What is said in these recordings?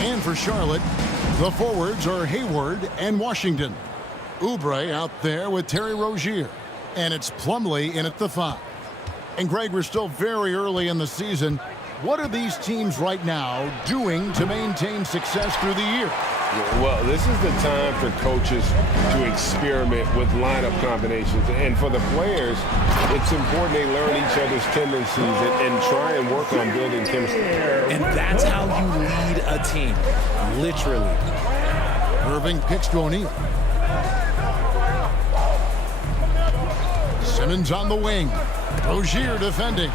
And for Charlotte, the forwards are Hayward and Washington. Oubre out there with Terry Rozier. And it's Plumlee in at the 5. And Greg, we're still very early in the season. What are these teams right now doing to maintain success through the year? Well, this is the time for coaches to experiment with lineup combinations. And for the players, it's important they learn each other's tendencies and try and work on building chemistry. And that's how you lead a team, literally. Irving kicks to O'Neal. Simmons on the wing. Rozier defending.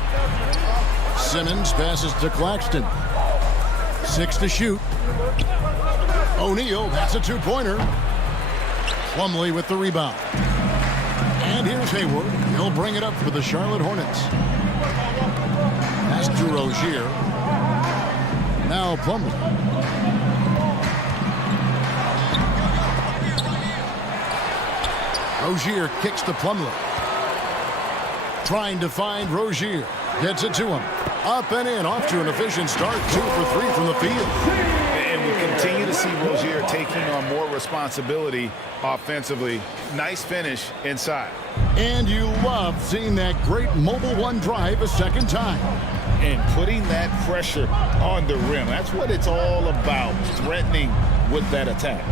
Simmons passes to Claxton. 6 to shoot. O'Neal, that's a two-pointer. Plumlee with the rebound. And here's Hayward. He'll bring it up for the Charlotte Hornets. Pass to Rozier. Now Plumlee. Rozier kicks to Plumlee. Trying to find Rozier. Gets it to him. Up and in. Off to an efficient start. 2 for 3 from the field. And we continue to see Rozier taking on more responsibility offensively. Nice finish inside. And you love seeing that great mobile one drive a second time. And putting that pressure on the rim. That's what it's all about, threatening with that attack.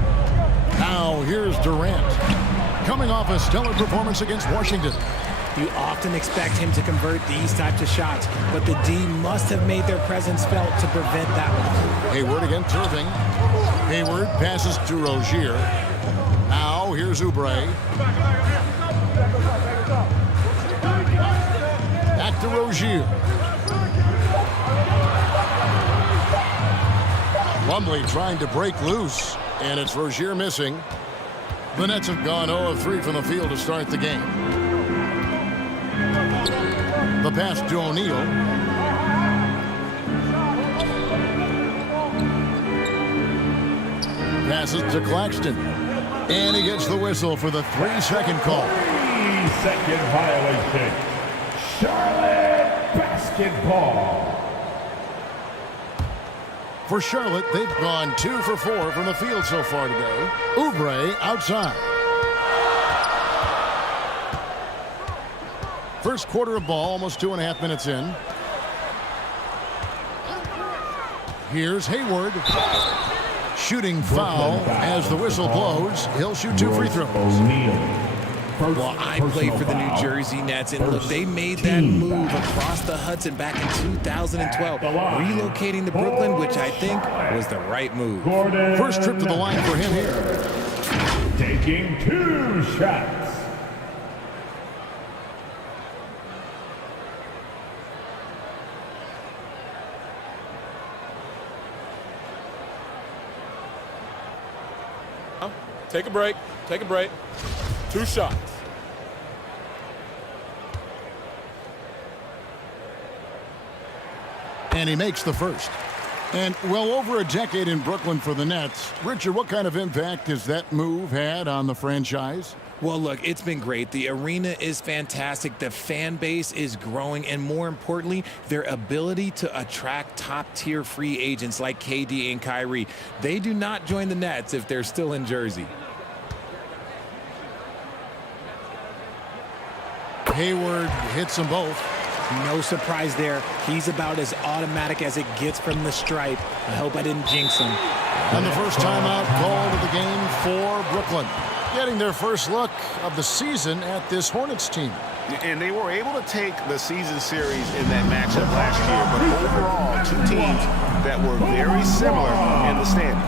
Now here's Durant. Coming off a stellar performance against Washington. You often expect him to convert these types of shots, but the D must have made their presence felt to prevent that one. Hayward against Irving. Hayward passes to Rozier. Now here's Oubre. Back to Rozier. Plumlee trying to break loose, and it's Rozier missing. The Nets have gone 0 of 3 from the field to start the game. The pass to O'Neal. Passes to Claxton. And he gets the whistle for the 3-second call. 3-second violation. Charlotte basketball. For Charlotte, they've gone 2 for 4 from the field so far today. Oubre outside. First quarter of ball, almost 2.5 minutes in. Here's Hayward. Shooting foul as the whistle blows. He'll shoot 2 free throws. Well, I played for the New Jersey Nets, and look, they made that move across the Hudson back in 2012, relocating to Brooklyn, which I think was the right move. First trip to the line for him here. Taking 2 shots. Take a break. Take a break. 2 shots. And he makes the first. And well over a decade in Brooklyn for the Nets. Richard, what kind of impact has that move had on the franchise? Well, look, it's been great. The arena is fantastic. The fan base is growing. And more importantly, their ability to attract top-tier free agents like KD and Kyrie. They do not join the Nets if they're still in Jersey. Hayward hits them both. No surprise there. He's about as automatic as it gets from the stripe. I hope I didn't jinx him. And the first timeout called of the game for Brooklyn. Getting their first look of the season at this Hornets team. And they were able to take the season series in that matchup last year, but overall, 2 teams that were very similar in the standings.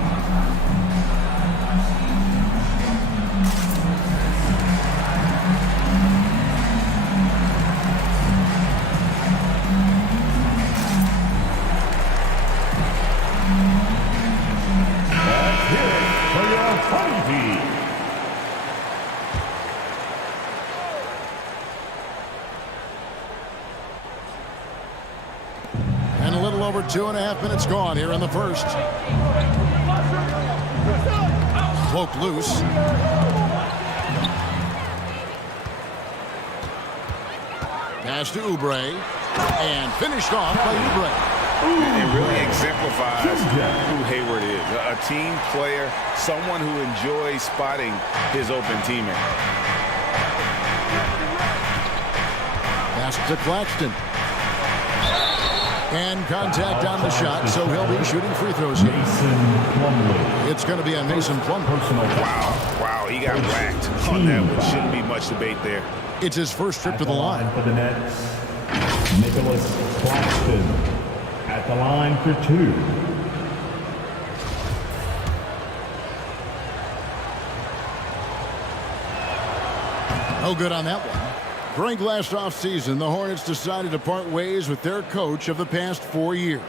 And a little over 2.5 minutes gone here in the first. Poked loose. Pass to Oubre. And finished off by Oubre. and really exemplifies who Hayward is. A team player, someone who enjoys spotting his open teammate. Pass to Claxton. And contact on the shot, so he'll be shooting free throws here. It's going to be on Mason Plumlee. Wow, he got whacked on that one. Shouldn't be much debate there. It's his first trip to the line. For the Nets, Nicholas Claxton at the line for 2. No good on that one. During last offseason, the Hornets decided to part ways with their coach of the past 4 years.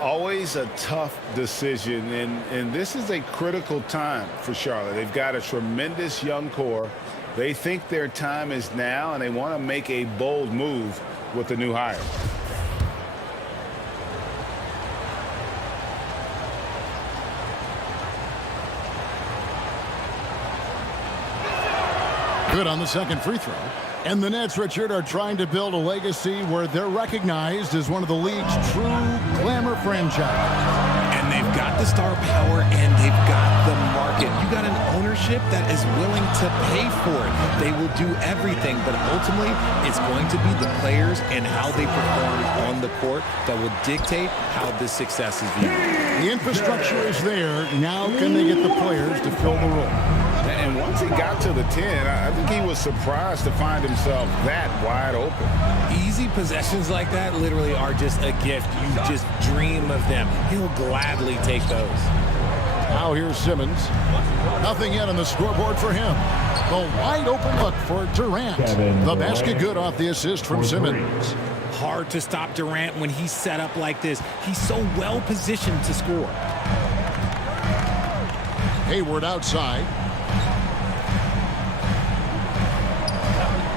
Always a tough decision, and this is a critical time for Charlotte. They've got a tremendous young core. They think their time is now, and they want to make a bold move with the new hire. Good on the second free throw. And the Nets, Richard, are trying to build a legacy where they're recognized as one of the league's true glamour franchises. And they've got the star power and they've got the market. You got an ownership that is willing to pay for it. They will do everything, but ultimately it's going to be the players and how they perform on the court that will dictate how this success is viewed. The infrastructure is there. Now can they get the players to fill the role? And once he got to the 10, I think he was surprised to find himself that wide open. Easy possessions like that literally are just a gift. You just dream of them. He'll gladly take those. Now here's Simmons. Nothing yet on the scoreboard for him. The wide open look for Durant. The basket good off the assist from Simmons. Hard to stop Durant when he's set up like this. He's so well positioned to score. Hayward outside.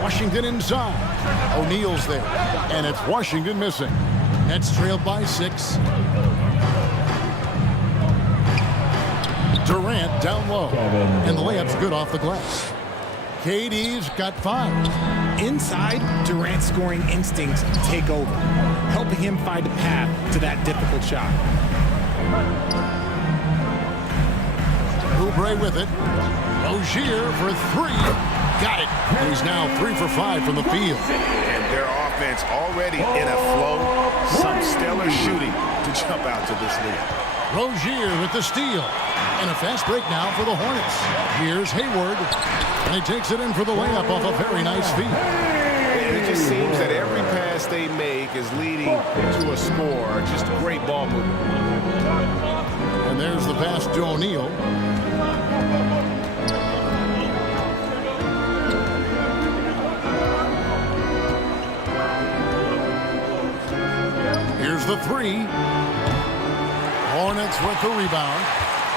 Washington inside. O'Neal's there. And it's Washington missing. Nets trailed by 6. Durant down low. And the layup's good off the glass. KD's got 5. Inside, Durant's scoring instincts take over, helping him find a path to that difficult shot. Oubre with it. Rozier for 3. Got it. And he's now 3 for 5 from the field. And their offense already in a flow. Some stellar shooting to jump out to this lead. Rozier with the steal. And a fast break now for the Hornets. Here's Hayward. And he takes it in for the layup off a very nice feed. And it just seems that every pass they make is leading to a score. Just great ball movement. And there's the pass to O'Neal. Here's the 3. Hornets with the rebound.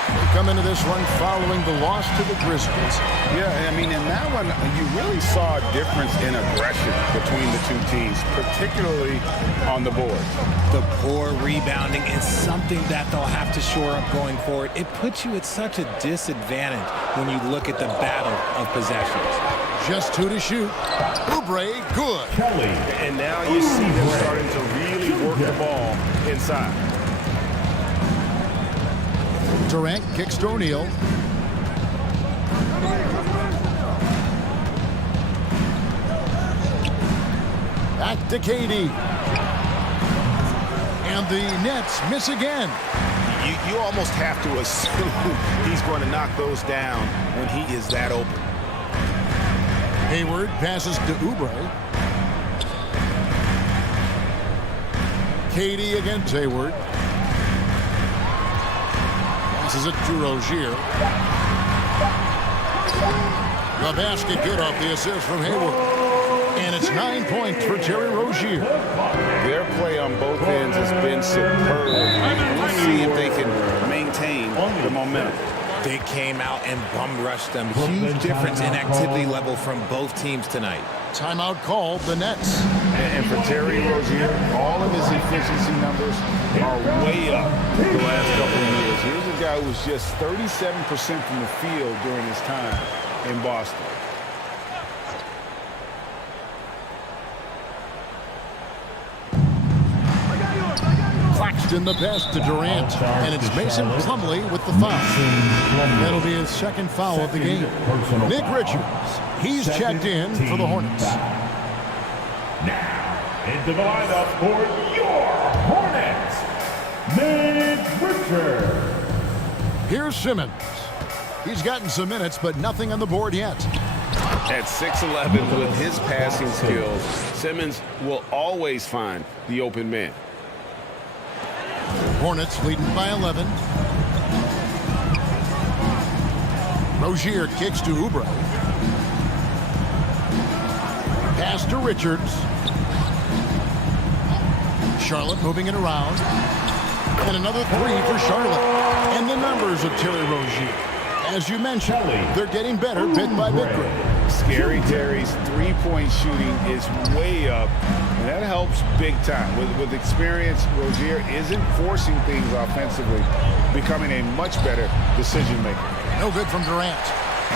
They come into this one following the loss to the Grizzlies. Yeah, I mean, in that one, you really saw a difference in aggression between the two teams, particularly on the board. The poor rebounding is something that they'll have to shore up going forward. It puts you at such a disadvantage when you look at the battle of possessions. Just 2 to shoot. Oubre, good. Kelly. And now you see them starting to really work the ball inside. Durant kicks to O'Neal. Back to KD. And the Nets miss again. You almost have to assume he's going to knock those down when he is that open. Hayward passes to Oubre. KD against Hayward. Passes it to Rozier. The basket good off the assist from Hayward. And it's 9 points for Terry Rozier. Their play on both ends has been superb. We'll see if they can maintain the momentum. They came out and bum rushed them. Huge difference in activity level from both teams tonight. Timeout called, the Nets. And for Terry Rozier, all of his efficiency numbers are way up the last couple of years. Here's a guy who was just 37% from the field during his time in Boston. Claxton the pass to Durant. And it's Mason Plumlee with the foul. That'll be his second foul of the game. Nick Richards, he's checked in for the Hornets. Now, into the lineup for your Hornets, Nick Richards. Here's Simmons. He's gotten some minutes, but nothing on the board yet. At 6'11", with his passing skills, Simmons will always find the open man. Hornets leading by 11. Rozier kicks to Oubre. Pass to Richards. Charlotte moving it around. And another three for Charlotte. And the numbers of Terry Rozier. As you mentioned, they're getting better bit by bit. Scary Terry's three-point shooting is way up, and that helps big time. With experience, Rozier isn't forcing things offensively, becoming a much better decision maker. No good from Durant.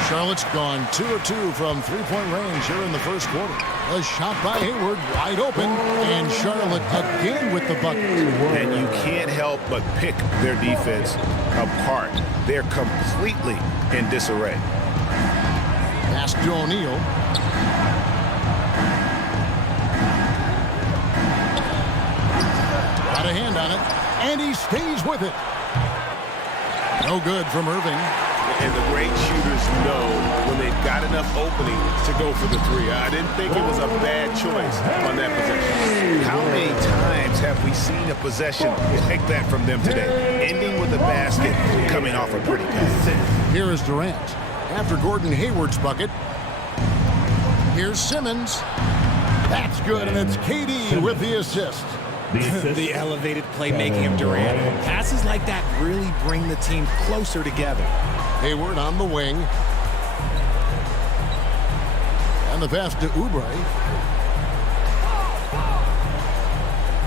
Charlotte's gone 2 of 2 from three-point range here in the first quarter. A shot by Hayward, wide open, and Charlotte again with the bucket. And you can't help but pick their defense apart. They're completely in disarray. Pass to O'Neal. Got a hand on it, and he stays with it. No good from Irving. And the great shooters know when they've got enough opening to go for the three. I didn't think it was a bad choice on that possession. How many times have we seen a possession like that from them today? Ending with a basket, coming off a pretty pass. Here is Durant. After Gordon Hayward's bucket, here's Simmons. That's good, and it's KD with the assist. The elevated playmaking of Durant. Passes like that really bring the team closer together. Hayward on the wing. And the pass to Oubre.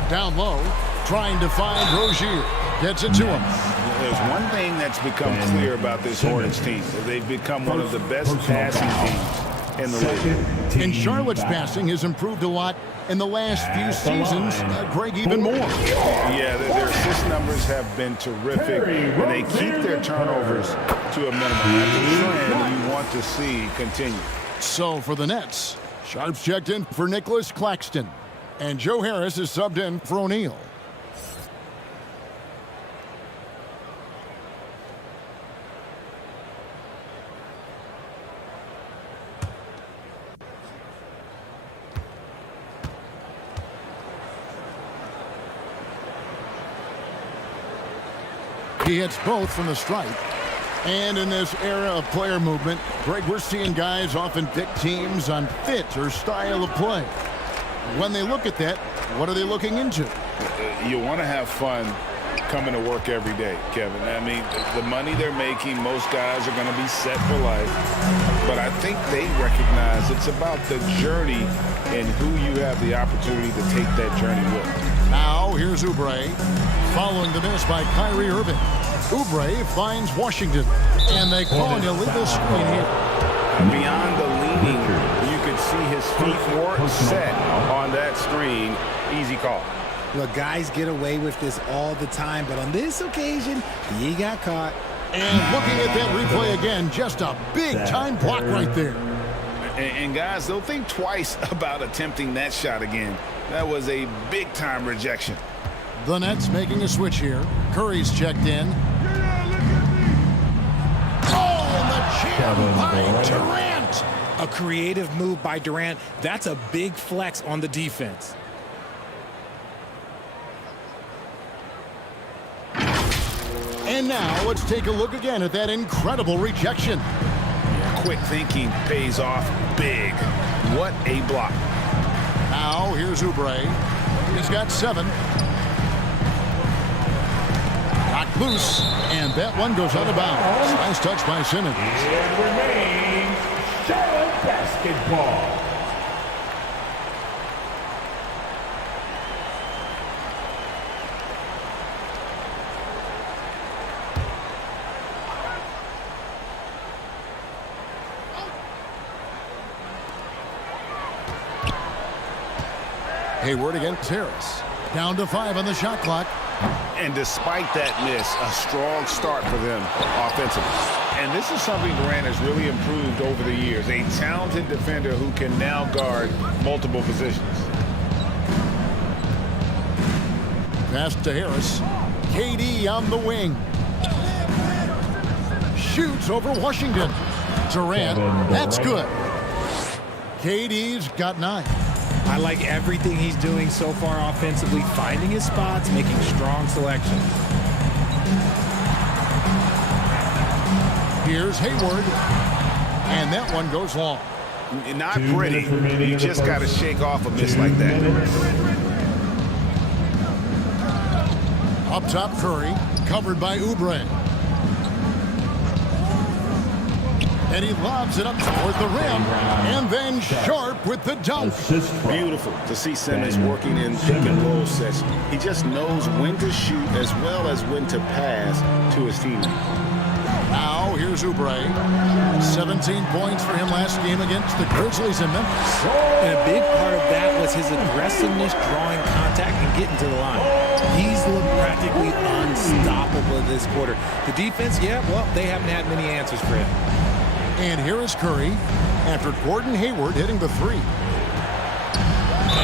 Down low, trying to find Rozier. Gets it to him. There's one thing that's become clear about this Hornets team. They've become one of the best passing teams in the league. And Charlotte's passing has improved a lot in the last few seasons. Greg, even more. Yeah, their assist numbers have been terrific, and they keep their turnovers to a minimum. That's a trend you want to see continue. So for the Nets, Sharp's checked in for Nicholas Claxton, and Joe Harris is subbed in for O'Neal. He hits both from the stripe. And in this era of player movement, Greg, we're seeing guys often pick teams on fit or style of play. When they look at that, what are they looking into? You want to have fun coming to work every day, Kevin. I mean, the money they're making, most guys are going to be set for life. But I think they recognize it's about the journey and who you have the opportunity to take that journey with. Now, here's Oubre, following the miss by Kyrie Irving. Oubre finds Washington, and they call an illegal screen here. Beyond the leaning, you could see his feet weren't set on that screen. Easy call. Look, guys get away with this all the time, but on this occasion, he got caught. And looking at that replay again, just a big-time block right there. And guys, they'll think twice about attempting that shot again. That was a big-time rejection. The Nets making a switch here. Curry's checked in. Oh, and the jam by Durant. A creative move by Durant. That's a big flex on the defense. And now let's take a look again at that incredible rejection. Quick thinking pays off big. What a block. Now here's Oubre. He's got 7. Knocked loose, and that one goes out of bounds. Nice touch by Simmons. It remains Charlotte basketball. Hayward against Harris. Down to 5 on the shot clock. And despite that miss, a strong start for them offensively. And this is something Durant has really improved over the years. A talented defender who can now guard multiple positions. Pass to Harris. KD on the wing. Shoots over Washington. Durant, that's good. KD's got 9. I like everything he's doing so far offensively, finding his spots, making strong selections. Here's Hayward. And that one goes long. Not pretty. You just got to shake off a miss like that. Up top, Curry. Covered by Oubre. And he lobs it up toward the rim. And then Sharp with the dunk. Beautiful to see Simmons working in pick and roll session. He just knows when to shoot as well as when to pass to his teammate. Now here's Oubre. 17 points for him last game against the Grizzlies in Memphis. And a big part of that was his aggressiveness, drawing contact and getting to the line. He's looked practically unstoppable this quarter. The defense, yeah, well, they haven't had many answers for him. And here is Curry after Gordon Hayward hitting the 3.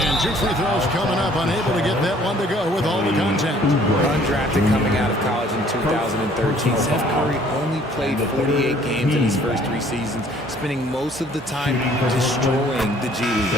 And 2 free throws coming up, unable to get that one to go with all the contact. Undrafted coming out of college in 2013. Seth Curry only played 48 games in his first 3 seasons, spending most of the time destroying the G League.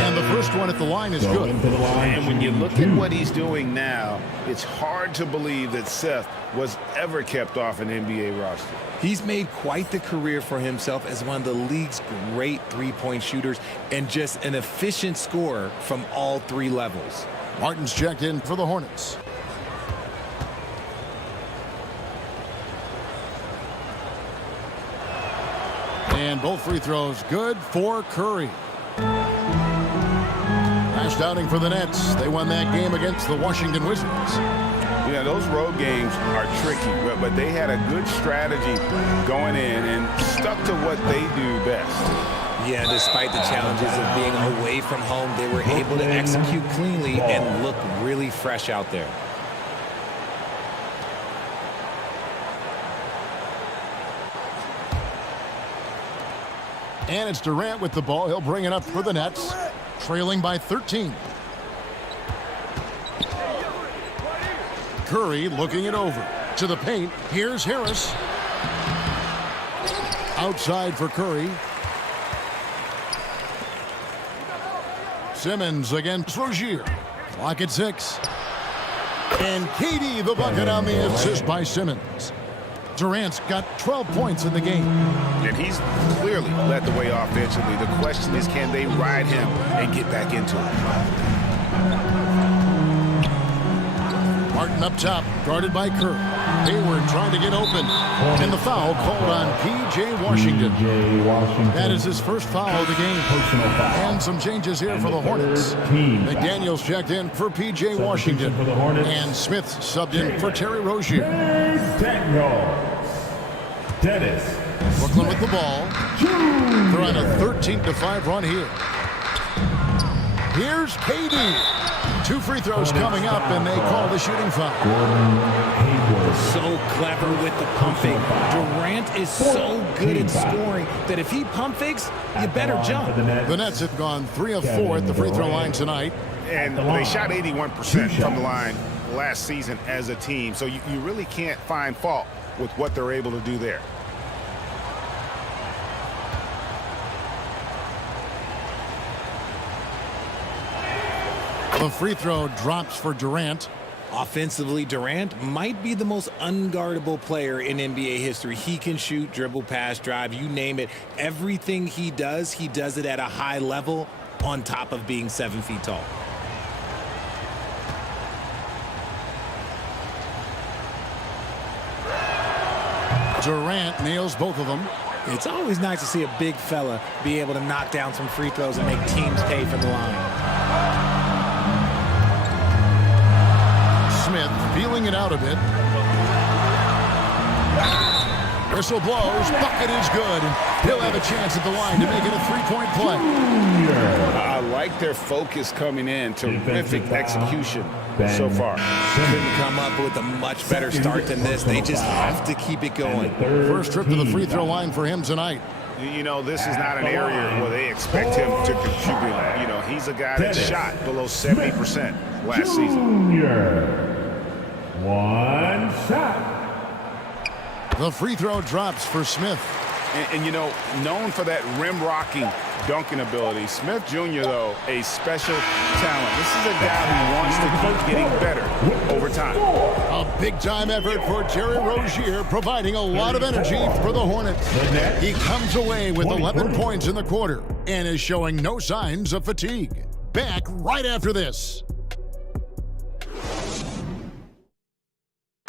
And the first one at the line is good. And when you look at what he's doing now, it's hard to believe that Seth was ever kept off an NBA roster. He's made quite the career for himself as one of the league's great three-point shooters and just an efficient scorer from all 3 levels. Martin's checked in for the Hornets. And both free throws good for Curry. Last outing for the Nets. They won that game against the Washington Wizards. You know, those road games are tricky, but they had a good strategy going in and stuck to what they do best. Yeah, despite the challenges of being away from home, they were able to execute cleanly and look really fresh out there. And it's Durant with the ball. He'll bring it up for the Nets, trailing by 13. Curry looking it over to the paint. Here's Harris. Outside for Curry. Simmons against Rozier. Clock at 6. And KD the bucket on the assist by Simmons. Durant's got 12 points in the game. And he's clearly led the way offensively. The question is, can they ride him and get back into it? Martin up top, guarded by Curry. Hayward trying to get open. And the foul called on P.J. Washington. That is his first foul of the game. And some changes here for the Hornets. McDaniels checked in for P.J. Washington. And Smith subbed in for Terry Rozier. Brooklyn with the ball. They're on a 13-5 run here. Here's KD. 2 free throws coming up, and they call the shooting foul. So clever with the pumping. Durant is so good at scoring that if he pump fakes, you better jump. The Nets have gone 3 of 4 at the free throw line tonight. And they shot 81% from the line last season as a team. So you really can't find fault with what they're able to do there. The free throw drops for Durant. Offensively, Durant might be the most unguardable player in NBA history. He can shoot, dribble, pass, drive, you name it. Everything he does it at a high level on top of being 7 feet tall. Durant nails both of them. It's always nice to see a big fella be able to knock down some free throws and make teams pay for the line. Smith feeling it out a bit. Whistle blows. Bucket is good. And he'll have a chance at the line to make it a 3-point play. I like their focus coming in. Terrific execution so far. Couldn't come up with a much better start than this. They just have to keep it going. First trip to the free throw line for him tonight. You know, this is not an area where they expect him to contribute. You know, he's a guy that shot below 70% last season. One shot. The free throw drops for Smith. And, you know, known for that rim-rocking dunking ability, Smith Jr., though, a special talent. This is a guy who wants to keep getting better over time. A big-time effort for Terry Rozier, providing a lot of energy for the Hornets. He comes away with 11 points in the quarter and is showing no signs of fatigue. Back right after this.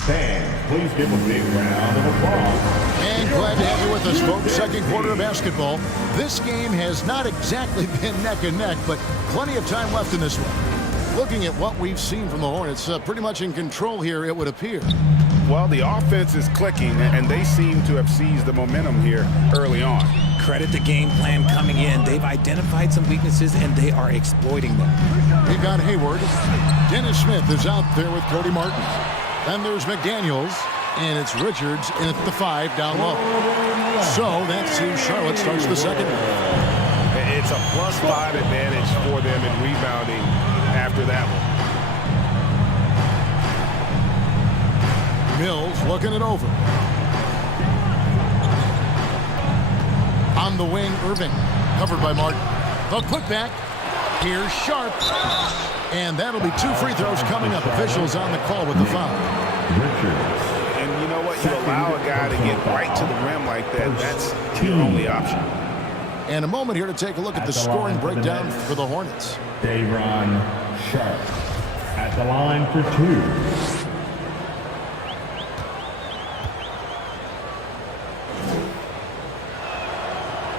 Fans, please give a big round of applause. And glad to have you with us, folks. Second quarter of basketball. This game has not exactly been neck and neck, but plenty of time left in this one. Looking at what we've seen from the Hornets, pretty much in control here, it would appear. Well, the offense is clicking, and they seem to have seized the momentum here early on. Credit the game plan coming in. They've identified some weaknesses, and they are exploiting them. We've got Hayward. Dennis Smith is out there with Cody Martin. Then there's McDaniels, and it's Richards in at the 5 down low. So that's who Charlotte starts the second. It's a +5 advantage for them in rebounding after that one. Mills looking it over. On the wing, Irving, covered by Martin. The putback. Here's Sharp. And that'll be 2 free throws coming up. Officials on the call with the foul. And you know what? You allow a guy to get right to the rim like that. That's the only option. And a moment here to take a look at the scoring breakdown for the Hornets. Day'Ron Sharp at the line for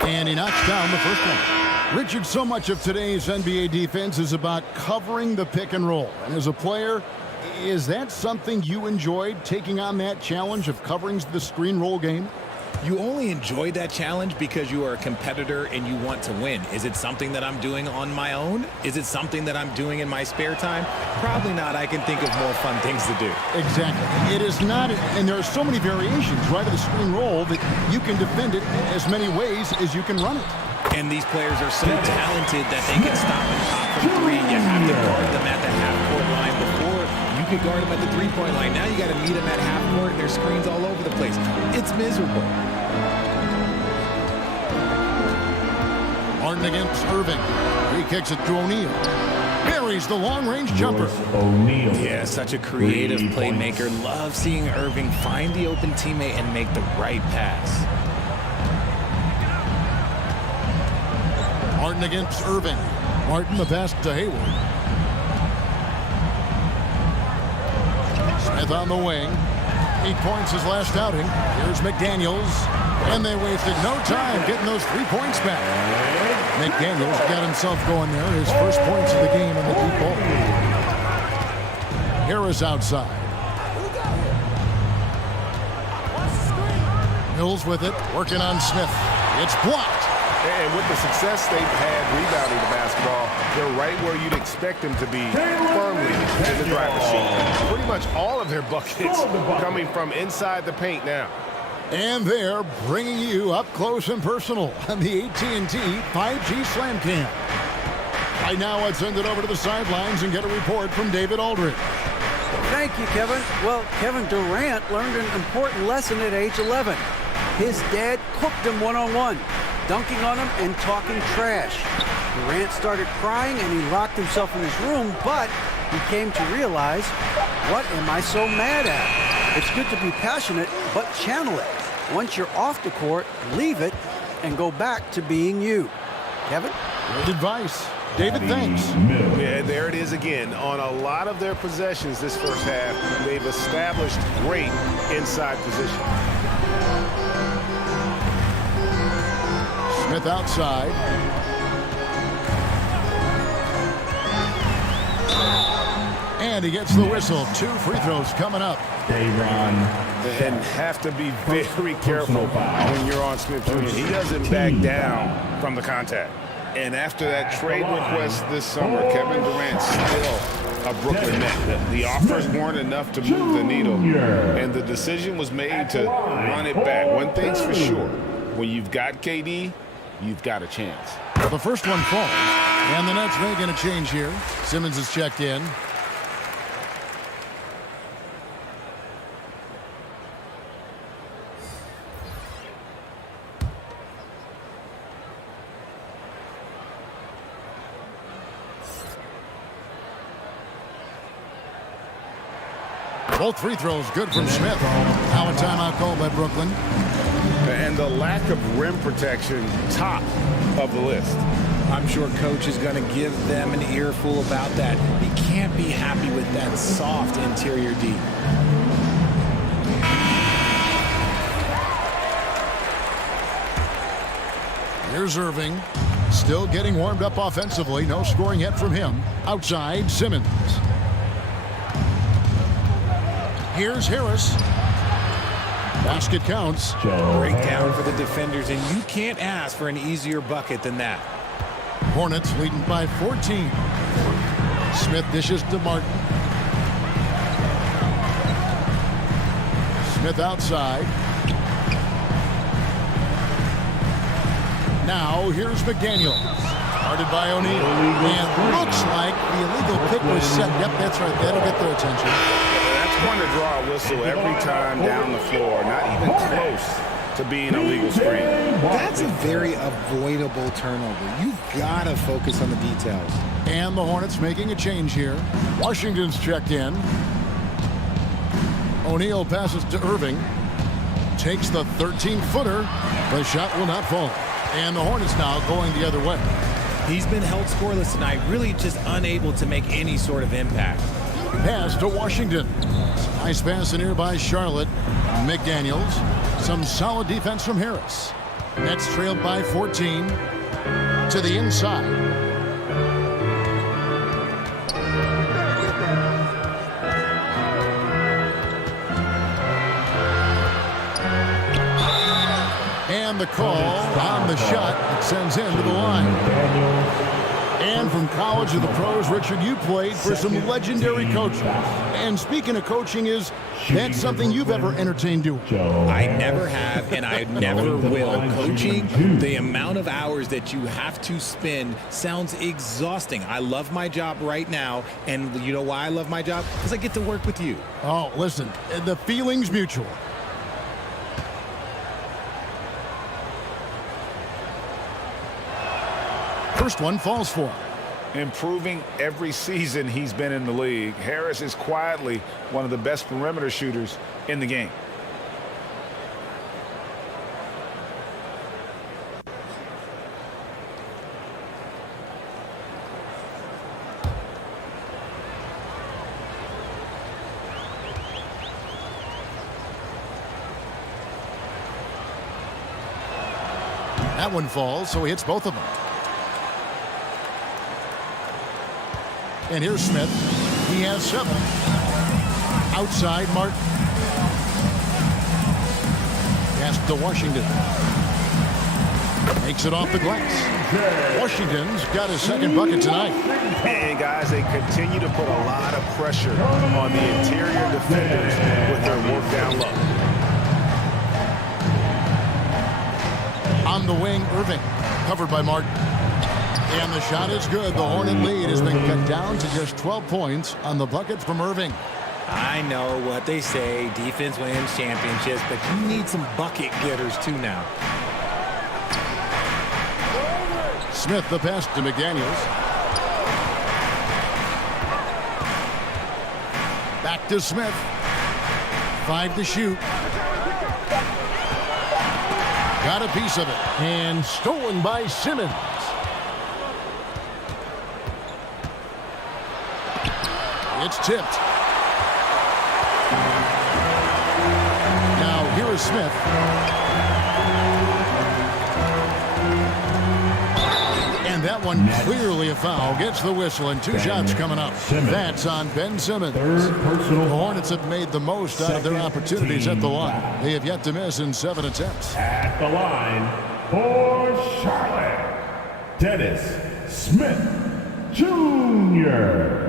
2. And he knocks down the first one. Richard, so much of today's NBA defense is about covering the pick and roll. And as a player, is that something you enjoyed, taking on that challenge of covering the screen roll game? You only enjoy that challenge because you are a competitor and you want to win. Is it something that I'm doing on my own? Is it something that I'm doing in my spare time? Probably not. I can think of more fun things to do. Exactly. It is not, and there are so many variations, right, of the screen roll that you can defend it as many ways as you can run it. And these players are so talented that they can stop and pop from 3. You have to guard them at the half-court line before. You could guard them at the 3-point line. Now you got to meet them at half-court, and there's screens all over the place. It's miserable. Martin against Irving. He kicks it to O'Neal. Buries the long-range jumper. O'Neal. Yeah, such a creative playmaker. Love seeing Irving find the open teammate and make the right pass. Martin against Irving. Martin the pass to Hayward. Smith on the wing. 8 points his last outing. Here's McDaniels. And they wasted no time getting those 3 points back. McDaniels got himself going there. His first points of the game in the deep ball. Harris outside. Mills with it. Working on Smith. It's blocked. And with the success they've had rebounding the basketball, they're right where you'd expect them to be, firmly in the driver's seat. Pretty much all of their buckets coming from inside the paint now. And they're bringing you up close and personal on the AT&T 5G Slam Cam. Right now, let's send it over to the sidelines and get a report from David Aldridge. Thank you, Kevin. Well, Kevin Durant learned an important lesson at age 11. His dad cooked him one-on-one, dunking on him and talking trash. Durant started crying and he locked himself in his room, but he came to realize, what am I so mad at? It's good to be passionate, but channel it. Once you're off the court, leave it and go back to being you. Kevin? Good advice. David, thanks. Yeah, there it is again. On a lot of their possessions this first half, they've established great inside position. Smith outside. And he gets the whistle. 2 free throws coming up. Day'Ron. And have to be very careful when you're on Smith Jr. He doesn't back down from the contact. And after that trade request this summer, Kevin Durant still of Brooklyn Net. The offers weren't enough to move the needle, and the decision was made to run it back. One thing's for sure, when you've got KD, you've got a chance. Well, the first one falls, and the Nets making a change here. Simmons is checked in. Both free throws good from Smith. Now a timeout called by Brooklyn. And the lack of rim protection, top of the list. I'm sure coach is going to give them an earful about that. He can't be happy with that soft interior D. Here's Irving. Still getting warmed up offensively. No scoring yet from him. Outside, Simmons. Here's Harris. Basket counts. Breakdown for the defenders, and you can't ask for an easier bucket than that. Hornets leading by 14. Smith dishes to Martin. Smith outside. Now here's McDaniel. Guarded by O'Neal. And looks like the illegal pick was set. Yep, that's right. That'll get their attention. That's going to draw a whistle every time down the floor. Not even close to being a legal screen. That's a very avoidable turnover. You've got to focus on the details. And the Hornets making a change here. Washington's checked in. O'Neal passes to Irving. Takes the 13-footer. The shot will not fall. And the Hornets now going the other way. He's been held scoreless tonight, really just unable to make any sort of impact. Pass to Washington. Nice pass in here by Charlotte. McDaniels. Some solid defense from Harris. Nets trailed by 14. To the inside. And the call on the shot that sends him to the line. And from college to the pros, Richard, you played for some legendary coaches. And speaking of coaching, that's something you've ever entertained doing? I never have, and I never will. Coaching, the amount of hours that you have to spend sounds exhausting. I love my job right now, and you know why I love my job? Because I get to work with you. Oh, listen, the feeling's mutual. First one falls for him. Improving every season he's been in the league. Harris is quietly one of the best perimeter shooters in the game. That one falls, so he hits both of them. And here's Smith. He has 7. Outside, Martin. Pass to Washington. Makes it off the glass. Washington's got his second bucket tonight. Hey, guys, they continue to put a lot of pressure on the interior defenders with their work down low. On the wing, Irving. Covered by Martin. And the shot is good. The Hornet lead has been cut down to just 12 points on the bucket from Irving. I know what they say, defense wins championships, but you need some bucket getters too now. Smith, the pass to McDaniels. Back to Smith. 5 to shoot. Got a piece of it. And stolen by Simmons. It's tipped. Now here is Smith. And that one clearly a foul. Gets the whistle and 2 shots coming up. That's on Ben Simmons. The Hornets have made the most out of their opportunities at the line. They have yet to miss in 7 attempts. At the line for Charlotte, Dennis Smith Jr.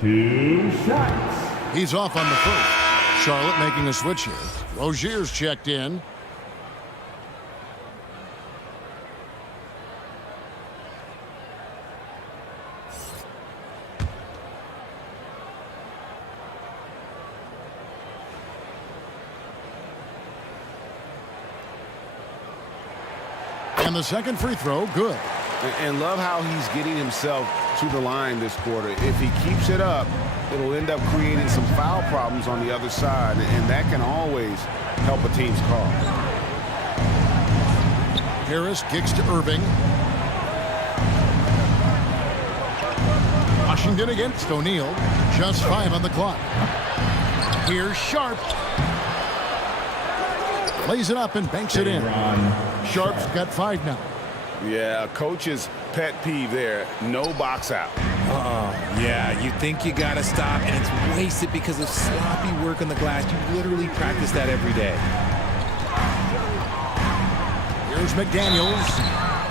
2 shots. He's off on the first. Charlotte making a switch here. Rozier's checked in. And the second free throw, good. And love how he's getting himself to the line this quarter. If he keeps it up, it'll end up creating some foul problems on the other side, and that can always help a team's cause. Harris kicks to Irving. Washington against O'Neal. Just 5 on the clock. Here's Sharp. Lays it up and banks it in. Sharp's got 5 now. Yeah, coach's pet peeve there. No box out. Yeah, you think you got to stop, and it's wasted because of sloppy work on the glass. You literally practice that every day. Here's McDaniels.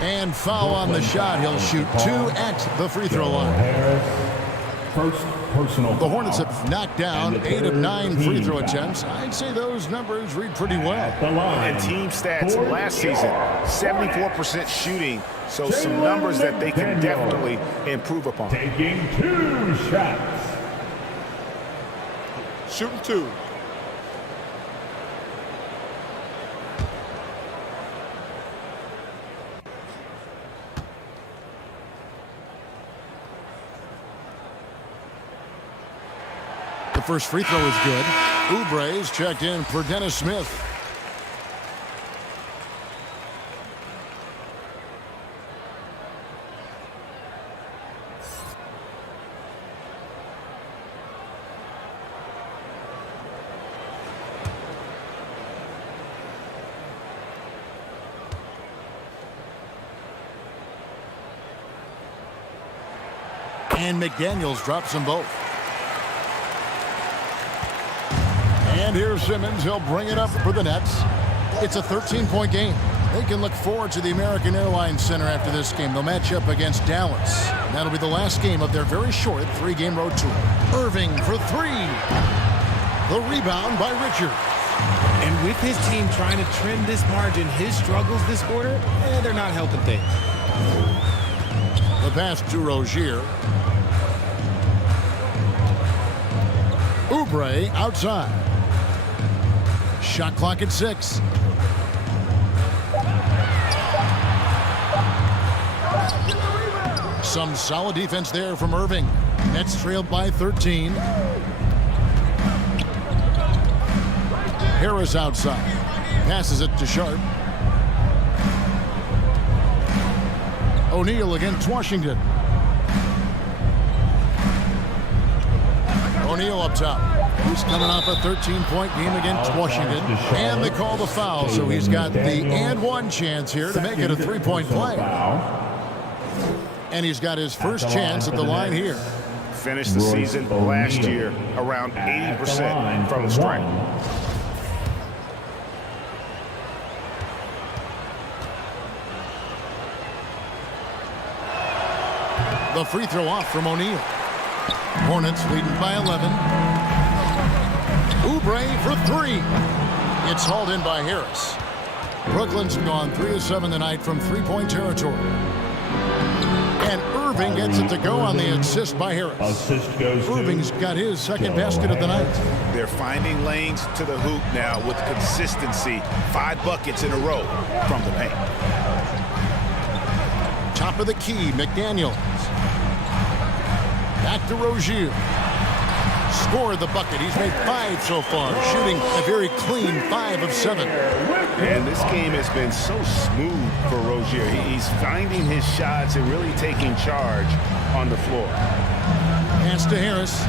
And foul on the shot. He'll shoot 2 at the free throw line. First personal The Hornets have knocked down 8 of 9 free throw attempts. I'd say those numbers read pretty well. And team stats last season, 74% shooting, so some numbers that they can definitely improve upon. Taking 2 shots. Shooting 2. The first free throw is good. Oubre's checked in for Dennis Smith. And McDaniels drops them both. And here's Simmons. He'll bring it up for the Nets. It's a 13-point game. They can look forward to the American Airlines Center after this game. They'll match up against Dallas. And that'll be the last game of their very short 3-game road tour. Irving for 3. The rebound by Richard. And with his team trying to trim this margin, his struggles this quarter, they're not helping things. The pass to Rozier. Oubre outside. Shot clock at 6. Some solid defense there from Irving. Nets trailed by 13. Harris outside. Passes it to Sharp. O'Neal against Washington. O'Neal up top. He's coming off a 13-point game against Washington. And they call the foul, so he's got the and one chance here to make it a 3-point play. And he's got his first chance at the line here. Finished the season last year around 80% from the stripe. The free throw off from O'Neal. Hornets leading by 11. Oubre for 3. It's hauled in by Harris. Brooklyn's gone 3 of 7 tonight from 3-point territory. And Irving gets it to go on the assist by Harris. Assist goes Irving's got his second basket of the night. They're finding lanes to the hoop now with consistency. 5 buckets in a row from the paint. Top of the key, McDaniels. Back to Rozier. Scored the bucket. He's made 5 so far, shooting a very clean 5 of 7. And this game has been so smooth for Rozier. He's finding his shots and really taking charge on the floor. Pass to Harris.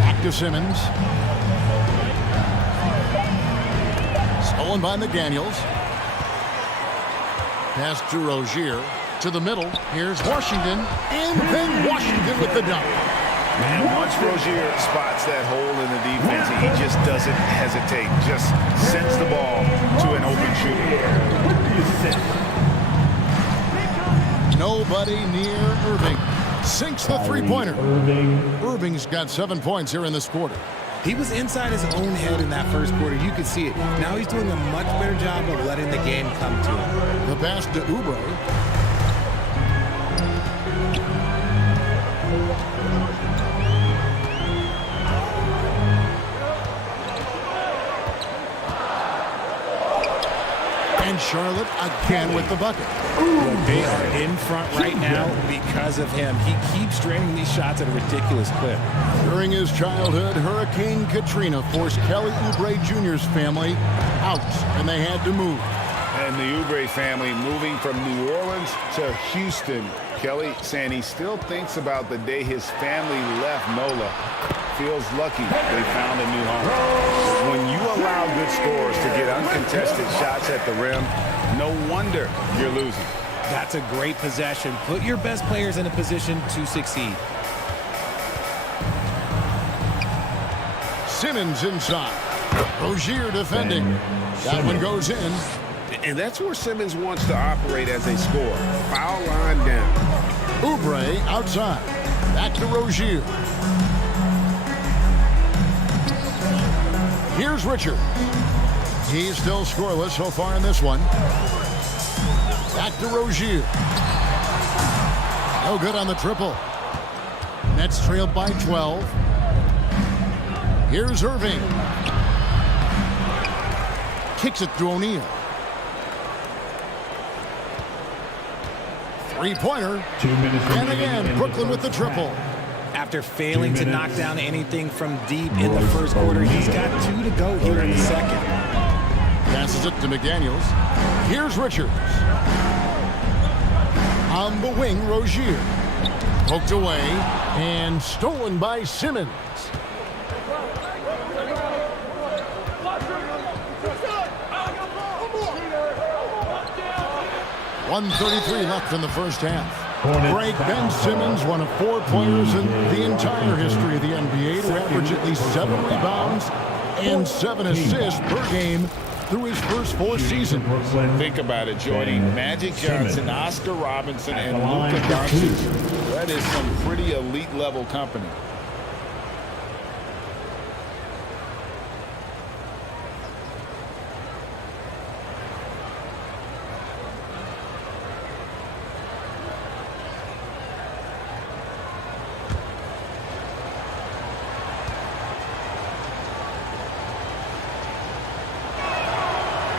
Back to Simmons. Stolen by McDaniels. Pass to Rozier. To the middle. Here's Washington. And then Washington with the dunk. And once Rozier spots that hole in the defense, he just doesn't hesitate. Just sends the ball to an open shooter. Nobody near Irving. Sinks the three-pointer. Irving's got 7 points here in this quarter. He was inside his own head in that first quarter. You could see it. Now he's doing a much better job of letting the game come to him. The pass to Oubre. And Charlotte again with the bucket. They are in front right now because of him. He keeps draining these shots at a ridiculous clip. During his childhood, Hurricane Katrina forced Kelly Oubre Jr.'s family out, and they had to move. And the Oubre family moving from New Orleans to Houston. Kelly saying he still thinks about the day his family left NOLA. Feels lucky they found a new home. When you allow good scorers to get uncontested shots at the rim, no wonder you're losing. That's a great possession. Put your best players in a position to succeed. Simmons inside. Rozier defending. That one goes in. And that's where Simmons wants to operate as a scorer. Foul line down. Oubre outside. Back to Rozier. Here's Richard. He's still scoreless so far in this one. Back to Rozier. No good on the triple. Nets trailed by 12. Here's Irving. Kicks it to O'Neal. Three-pointer. 2 minutes. And again, Brooklyn with the triple. After failing to knock down anything from deep in the first quarter, he's got 2 to go here in the second. Passes it to McDaniels. Here's Richards. On the wing, Rozier. Poked away and stolen by Simmons. 1:33 left in the first half. Break. Ben Simmons, one of 4 players in the entire history of the NBA to average at least 7 rebounds and 7 assists per game through his first 4 seasons. Think about it, joining Magic Johnson, Oscar Robinson, and Luka Doncic. That is some pretty elite level company.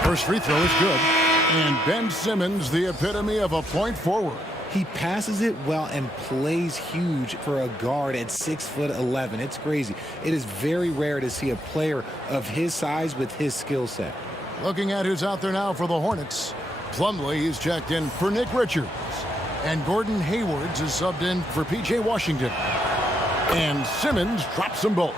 First free throw is good. And Ben Simmons, the epitome of a point forward. He passes it well and plays huge for a guard at 6'11". It's crazy. It is very rare to see a player of his size with his skill set. Looking at who's out there now for the Hornets. Plumlee is checked in for Nick Richards. And Gordon Haywards is subbed in for P.J. Washington. And Simmons drops them both.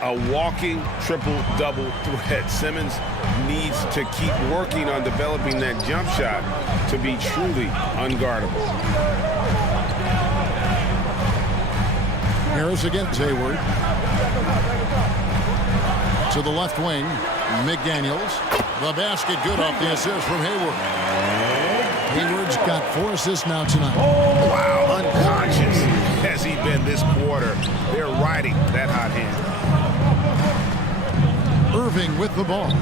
A walking triple-double threat. Simmons needs to keep working on developing that jump shot to be truly unguardable. Harris against Hayward. To the left wing, McDaniels. The basket good off the assist from Hayward. Hayward's got 4 assists now tonight. Wow, unconscious has he been this quarter. They're riding that hot hand. Irving with the ball.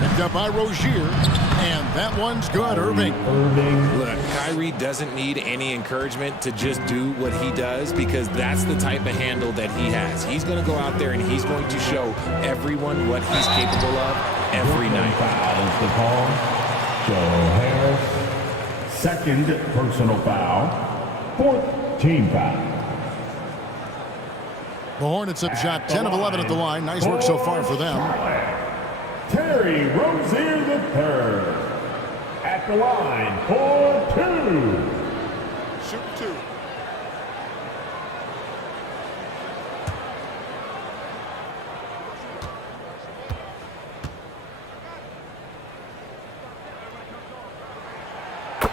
Picked up by Rozier. And that one's good, Irving. Look, Kyrie doesn't need any encouragement to just do what he does because that's the type of handle that he has. He's going to go out there and he's going to show everyone what he's capable of every night. Foul is the call. Joe Harris. Second personal foul. 4th team foul. The Hornets have shot 10 of 11 at the line. Nice work so far for them. Terry Rozier III at the line for 2. Shoot 2.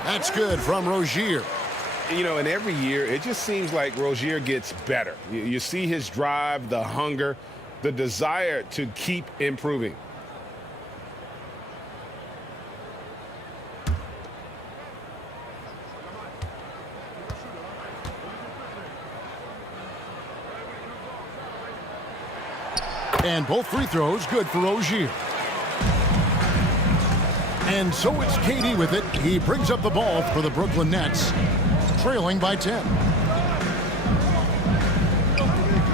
That's good from Rozier. You know, and every year, it just seems like Rozier gets better. You see his drive, the hunger, the desire to keep improving. And both free throws good for Rozier. And so it's KD with it. He brings up the ball for the Brooklyn Nets, trailing by 10.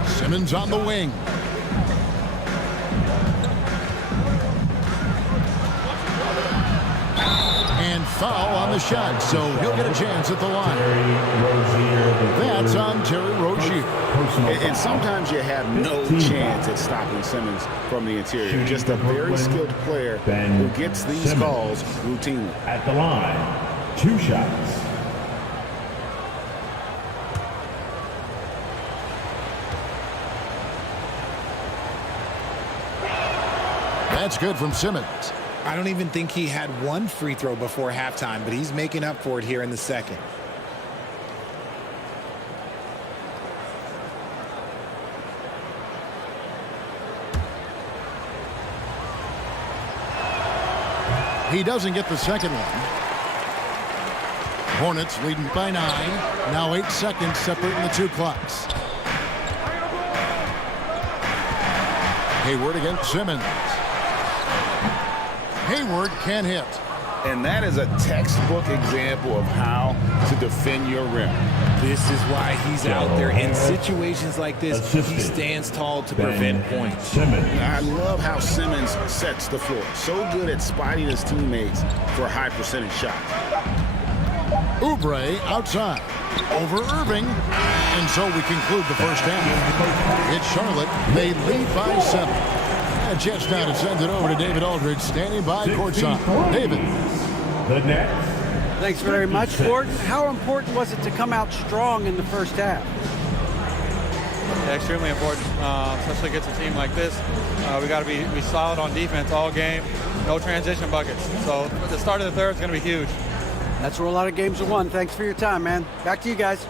Simmons on the wing. And foul on the shot, so he'll get a chance at the line. That's on Terry Rozier. And sometimes you have no chance at stopping Simmons from the interior. Just a very skilled player who gets these calls routinely. At the line, 2 shots. That's good from Simmons. I don't even think he had one free throw before halftime, but he's making up for it here in the second. He doesn't get the second one. Hornets leading by 9. Now 8 seconds separating the 2 clocks. Hayward against Simmons. Hayward can't hit. And that is a textbook example of how to defend your rim. This is why he's out there. In situations like this, he stands tall to prevent points. I love how Simmons sets the floor. So good at spotting his teammates for high percentage shots. Oubre outside. Over Irving. And so we conclude the first half. It's Charlotte. They lead by 7. A chance now to send it over to David Aldridge, standing by courtside. David. The Nets. Thanks very much, Gordon. How important was it to come out strong in the first half? Yeah, extremely important, especially against a team like this. We got to be solid on defense all game. No transition buckets. So the start of the third is going to be huge. That's where a lot of games are won. Thanks for your time, man. Back to you guys.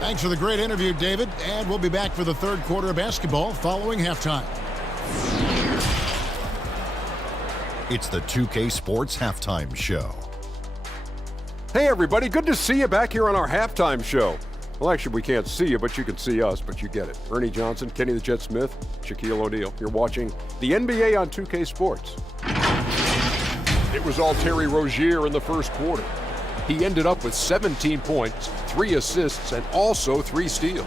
Thanks for the great interview, David. And we'll be back for the third quarter of basketball following halftime. It's the 2K Sports Halftime Show. Hey, everybody. Good to see you back here on our halftime show. Well, actually, we can't see you, but you can see us, but you get it. Ernie Johnson, Kenny the Jet Smith, Shaquille O'Neal. You're watching the NBA on 2K Sports. It was all Terry Rozier in the first quarter. He ended up with 17 points, 3 assists, and also 3 steals.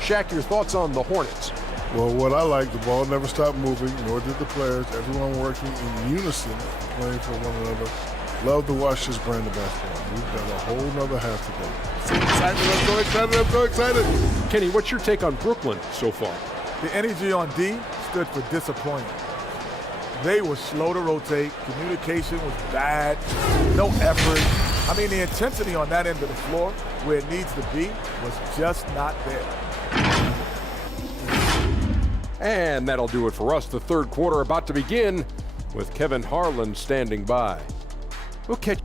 Shaq, your thoughts on the Hornets? Well, what I like, the ball never stopped moving, nor did the players. Everyone working in unison, playing for one another. Love to watch this brand of basketball. We've got a whole nother half to go. I'm so excited. Kenny, what's your take on Brooklyn so far? The energy on D stood for disappointment. They were slow to rotate. Communication was bad. No effort. I mean, the intensity on that end of the floor, where it needs to be, was just not there. And that'll do it for us. The third quarter about to begin with Kevin Harlan standing by. We'll catch.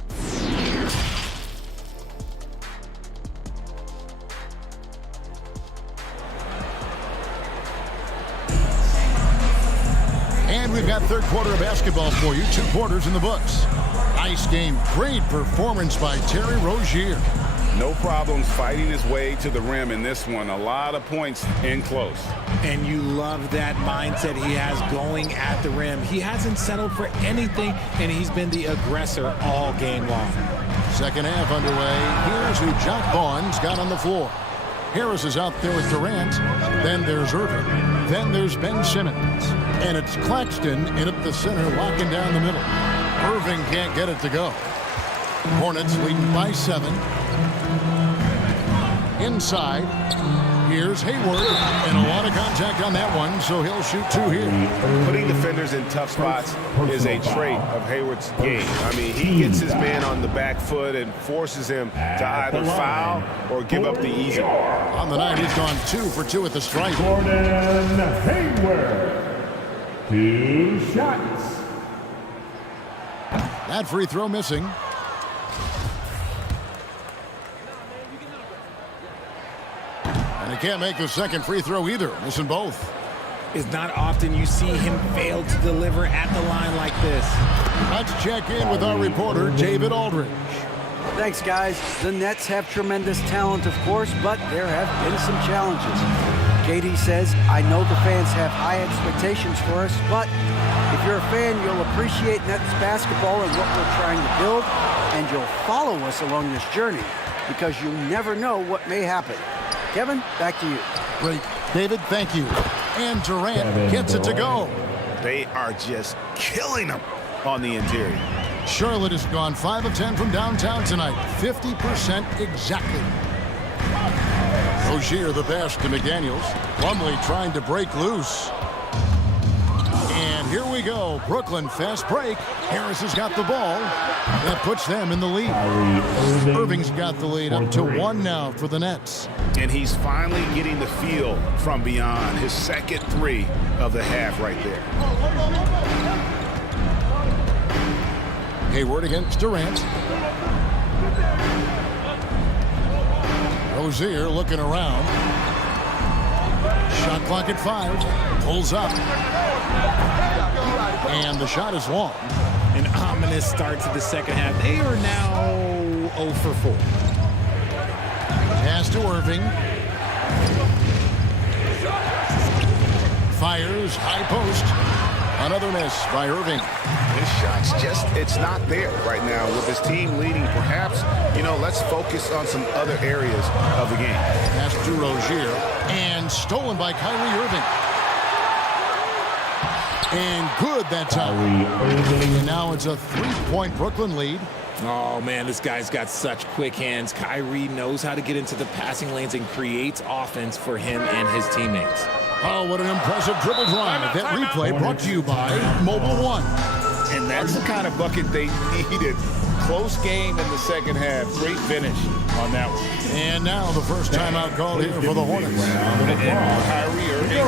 And we've got third quarter of basketball for you. 2 quarters in the books. Nice game. Great performance by Terry Rozier. No problems fighting his way to the rim in this one. A lot of points in close. And you love that mindset he has going at the rim. He hasn't settled for anything, and he's been the aggressor all game long. Second half underway. Here's who Jock Vaughn's got on the floor. Harris is out there with Durant. Then there's Irving. Then there's Ben Simmons. And it's Claxton in at the center, locking down the middle. Irving can't get it to go. Hornets leading by 7. Inside, here's Hayward, and a lot of contact on that one, so he'll shoot 2 here. Putting defenders in tough spots is a trait of Hayward's game. I mean, he gets his man on the back foot and forces him to either foul or give up the easy ball. On the night, he's gone 2 for 2 at the stripe. Gordon Hayward. 2 shots. That free throw missing. And he can't make the second free throw either, missing both. It's not often you see him fail to deliver at the line like this. Let's check in with our reporter, David Aldridge. Thanks, guys. The Nets have tremendous talent, of course, but there have been some challenges. KD says, I know the fans have high expectations for us, but if you're a fan, you'll appreciate Nets basketball and what we're trying to build, and you'll follow us along this journey because you never know what may happen. Kevin, back to you. Great. David, thank you. And Durant gets it to go. They are just killing them on the interior. Charlotte has gone 5 of 10 from downtown tonight. 50% exactly. Rozier the pass to McDaniels. Plumlee trying to break loose. And here we go. Brooklyn fast break. Harris has got the ball. That puts them in the lead. Irving's got the lead up to 1 now for the Nets. And he's finally getting the feel from beyond. His second 3 of the half right there. Hayward against Durant. Rozier looking around. Shot clock at 5. Pulls up. And the shot is long. An ominous start to the second half. They are now 0 for 4. Pass to Irving. Fires, high post. Another miss by Irving. His shot's just, it's not there right now with his team leading. Perhaps, let's focus on some other areas of the game. Pass to Rozier. And stolen by Kyrie Irving. And good that time. And now it's a 3-point Brooklyn lead. Oh, man, this guy's got such quick hands. Kyrie knows how to get into the passing lanes and creates offense for him and his teammates. Oh, what an impressive dribble drive. That replay brought to you by Mobile One. And that's the kind of bucket they needed. Close game in the second half. Great finish on that one. And now the first timeout called here for the Hornets. And Kyrie Irving, a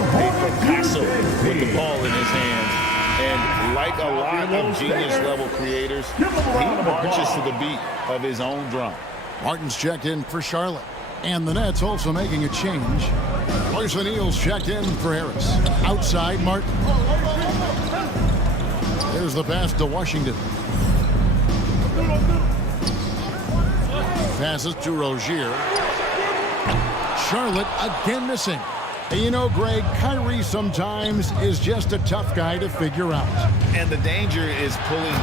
Picasso with the ball in his hands. And like a lot of genius-level creators, he marches to the beat of his own drum. Martin's checked in for Charlotte. And the Nets also making a change. Royce O'Neal's checked in for Harris. Outside, Martin. There's the pass to Washington. Passes to Rozier. Charlotte again missing. And Greg, Kyrie sometimes is just a tough guy to figure out. And the danger is pulling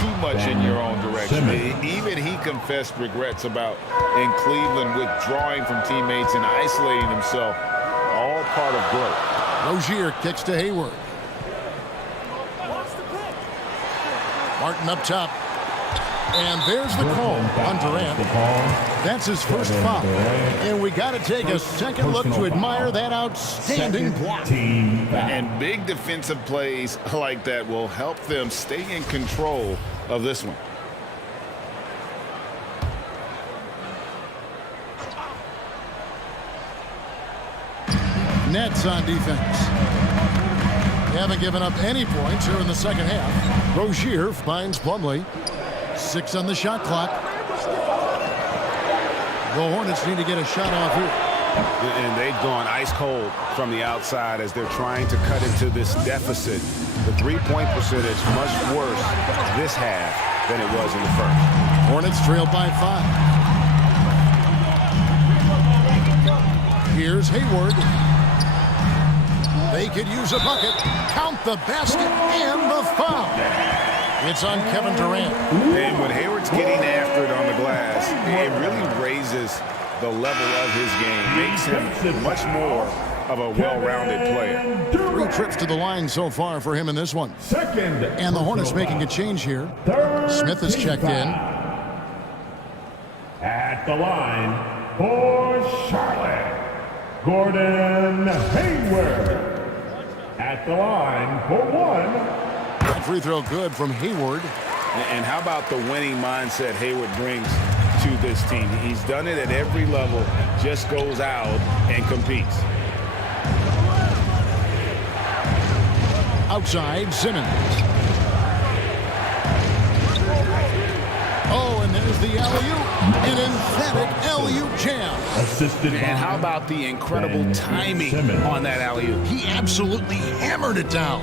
too much in your own direction. Even he confessed regrets about in Cleveland withdrawing from teammates and isolating himself. All part of growth. Rozier kicks to Hayward. Martin up top. And there's the call on Durant. That's his first foul. And we got to take a second look to admire that outstanding block. And big defensive plays like that will help them stay in control of this one. Nets on defense. They haven't given up any points here in the second half. Rozier finds Plumlee. 6 on the shot clock. The Hornets need to get a shot off here. And they've gone ice cold from the outside as they're trying to cut into this deficit. The three-point percentage much worse this half than it was in the first. Hornets trailed by 5. Here's Hayward. They could use a bucket. Count the basket and the foul. It's on Kevin Durant. And when Hayward's getting after it on the glass, it really raises the level of his game. Makes him much more of a well-rounded player. 3 trips to the line so far for him in this one. And the Hornets making a change here. Smith is checked in. At the line for Charlotte, Gordon Hayward. At the line for 1. Free throw good from Hayward. And how about the winning mindset Hayward brings to this team? He's done it at every level, just goes out and competes. Outside, Simmons. Oh, and there's the alley-oop. An emphatic alley-oop jam. Assisted by and how about the incredible timing on that alley-oop? He absolutely hammered it down.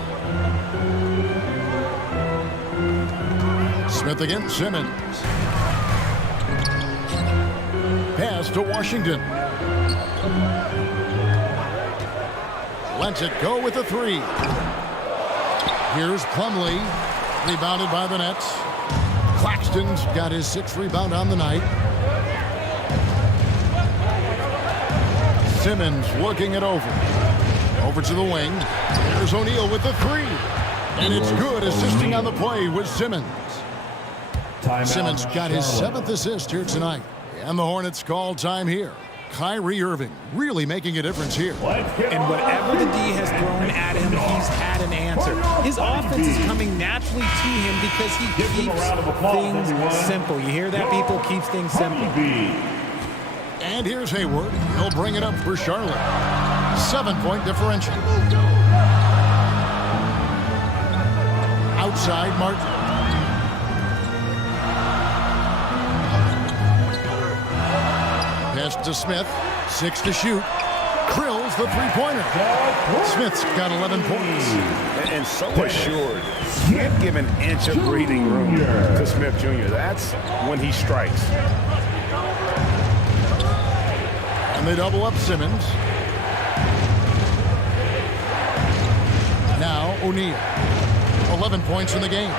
Smith against Simmons. Pass to Washington. Lets it go with a three. Here's Plumlee, rebounded by the Nets. Claxton's got his 6th rebound on the night. Simmons looking it over. Over to the wing. There's O'Neal with the three. And it's good, assisting on the play with Simmons. Simmons got his 7th assist here tonight. And the Hornets call time here. Kyrie Irving really making a difference here. And whatever the D has thrown at him, he's had an answer. His offense is coming naturally to him because he keeps things simple. You hear that, people? Keeps things simple. And here's Hayward. He'll bring it up for Charlotte. 7-point differential. Outside Martin. Pass to Smith. 6 to shoot. Drills the three-pointer. Smith's got 11 points. And so assured. Can't give an inch of breathing room to Smith Jr. That's when he strikes. And they double up Simmons. Now O'Neal. 11 points in the game.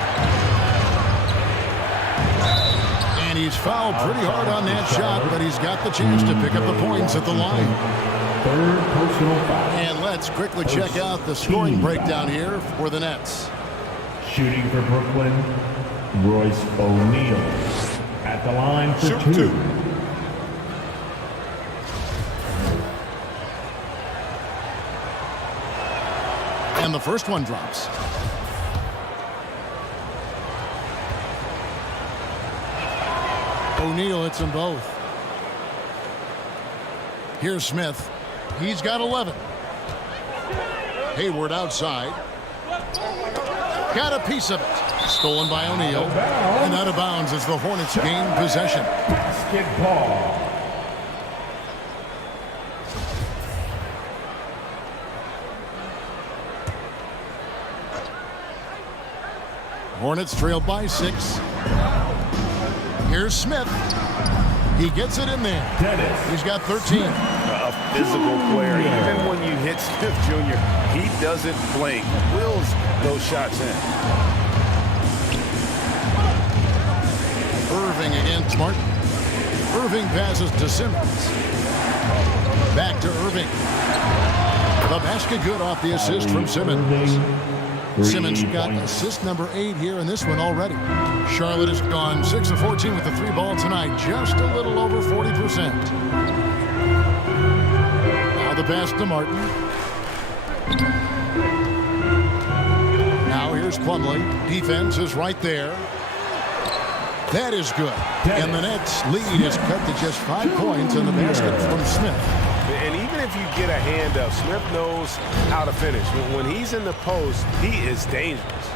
And he's fouled pretty hard on that shot, but he's got the chance to pick up the points at the line. 3rd personal foul. And let's quickly check out the scoring breakdown here for the Nets. Shooting for Brooklyn, Royce O'Neal. At the line for two. And the first one drops. O'Neal hits them both. Here's Smith. He's got 11. Hayward outside. Got a piece of it. Stolen by O'Neal. And out of bounds as the Hornets gain possession. Basketball. Hornets trail by 6. Here's Smith. He gets it in there. He's got 13. A physical player. Even when you hit Smith Jr., he doesn't blink. Wills those shots in. Irving against Martin. Irving passes to Simmons. Back to Irving. The basket good off the assist from Simmons. Simmons got assist number 8 here in this one already. Charlotte has gone 6 of 14 with the 3 ball tonight, just a little over 40%. Now the pass to Martin. Now here's Plumlee. Defense is right there. That is good. And the Nets lead is cut to just 5 points in the basket from Smith. And even if you get a hand up, Smith knows how to finish. When he's in the post, he is dangerous.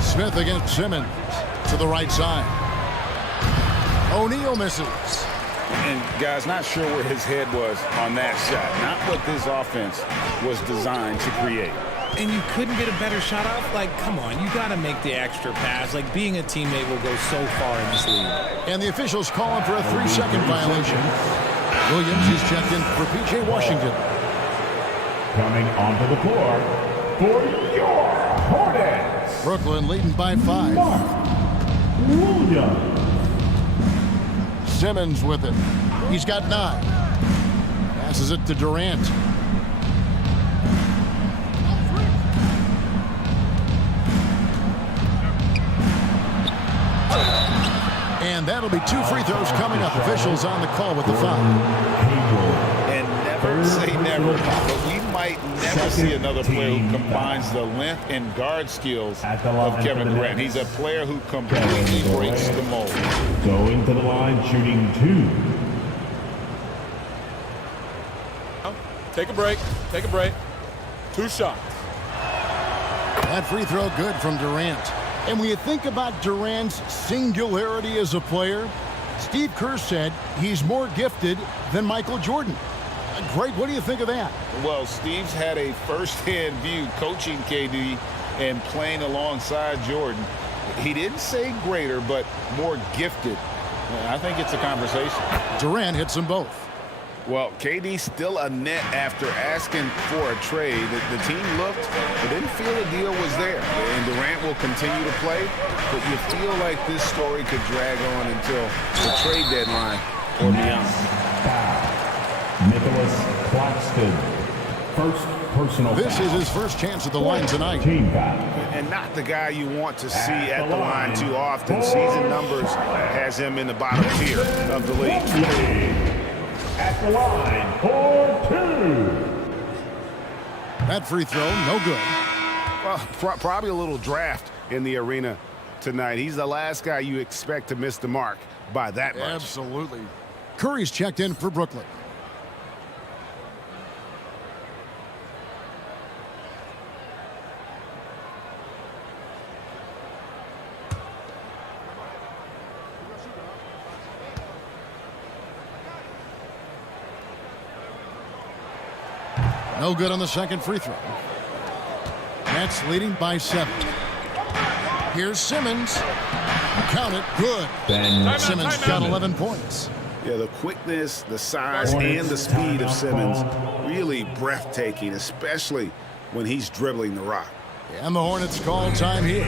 Smith against Simmons to the right side. O'Neal misses. And guys, not sure where his head was on that shot. Not what this offense was designed to create. And you couldn't get a better shot off? Like, come on, you got to make the extra pass. Like, being a teammate will go so far in this league. And the officials calling for a 3-second violation. Williams is checked in for P.J. Washington. Coming onto the floor for your Hornets. Brooklyn leading by 5. Mark Williams. Simmons with it. He's got 9. Passes it to Durant. And that'll be 2 free throws coming up. Officials on the call with the foul. And never say never, but we might never see another player who combines the length and guard skills of Kevin Durant. He's a player who completely breaks the mold. Going to the line, shooting 2. Take a break. Take a break. 2 shots. That free throw good from Durant. And when you think about Durant's singularity as a player, Steve Kerr said he's more gifted than Michael Jordan. Greg, what do you think of that? Well, Steve's had a first-hand view coaching KD and playing alongside Jordan. He didn't say greater, but more gifted. I think it's a conversation. Durant hits them both. Well, KD still a net after asking for a trade. The team looked but didn't feel the deal was there. And Durant will continue to play, but you feel like this story could drag on until the trade deadline or beyond. Nicholas Claxton, first personal This foul. is his first chance at the line tonight. Team foul. And not the guy you want to see at the line too often. Season numbers has him in the bottom tier of the league. At the line for 2. That free throw, no good. Well, probably a little draft in the arena tonight. He's the last guy you expect to miss the mark by that much. Absolutely. Curry's checked in for Brooklyn. No good on the second free throw. Nets leading by 7. Here's Simmons. Count it. Good. Simmons got 11 points. Yeah, the quickness, the size, and the speed of Simmons really breathtaking, especially when he's dribbling the rock. And the Hornets call time here.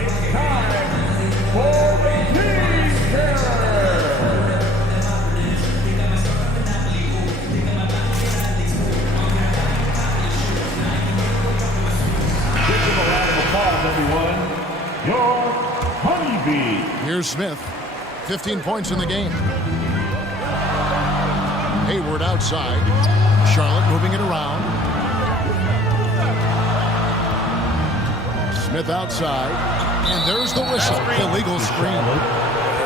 Everyone, your honeybee. Here's Smith. 15 points in the game. Hayward outside. Charlotte moving it around. Smith outside. And there's the whistle. Illegal screen.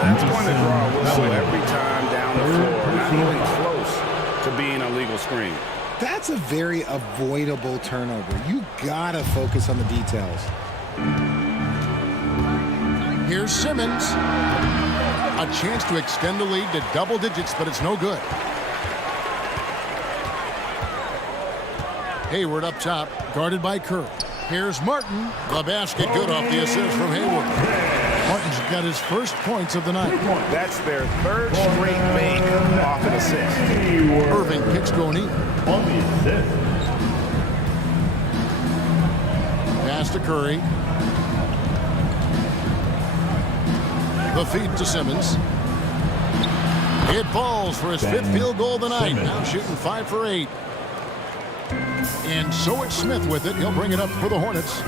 That's going to draw a whistle every time down the floor. Not even close to being a legal screen. That's a very avoidable turnover. You gotta focus on the details. Here's Simmons. A chance to extend the lead to double digits, but it's no good. Hayward up top, guarded by Curry. Here's Martin. The basket good off the assist from Hayward. Martin's got his first points of the night. That's their third straight make off an assist. Irving kicks to O'Neal. On the assist. Pass to Curry. The feed to Simmons. It falls for his 5th field goal of the night. Now shooting 5 for 8. And so it's Smith with it. He'll bring it up for the Hornets.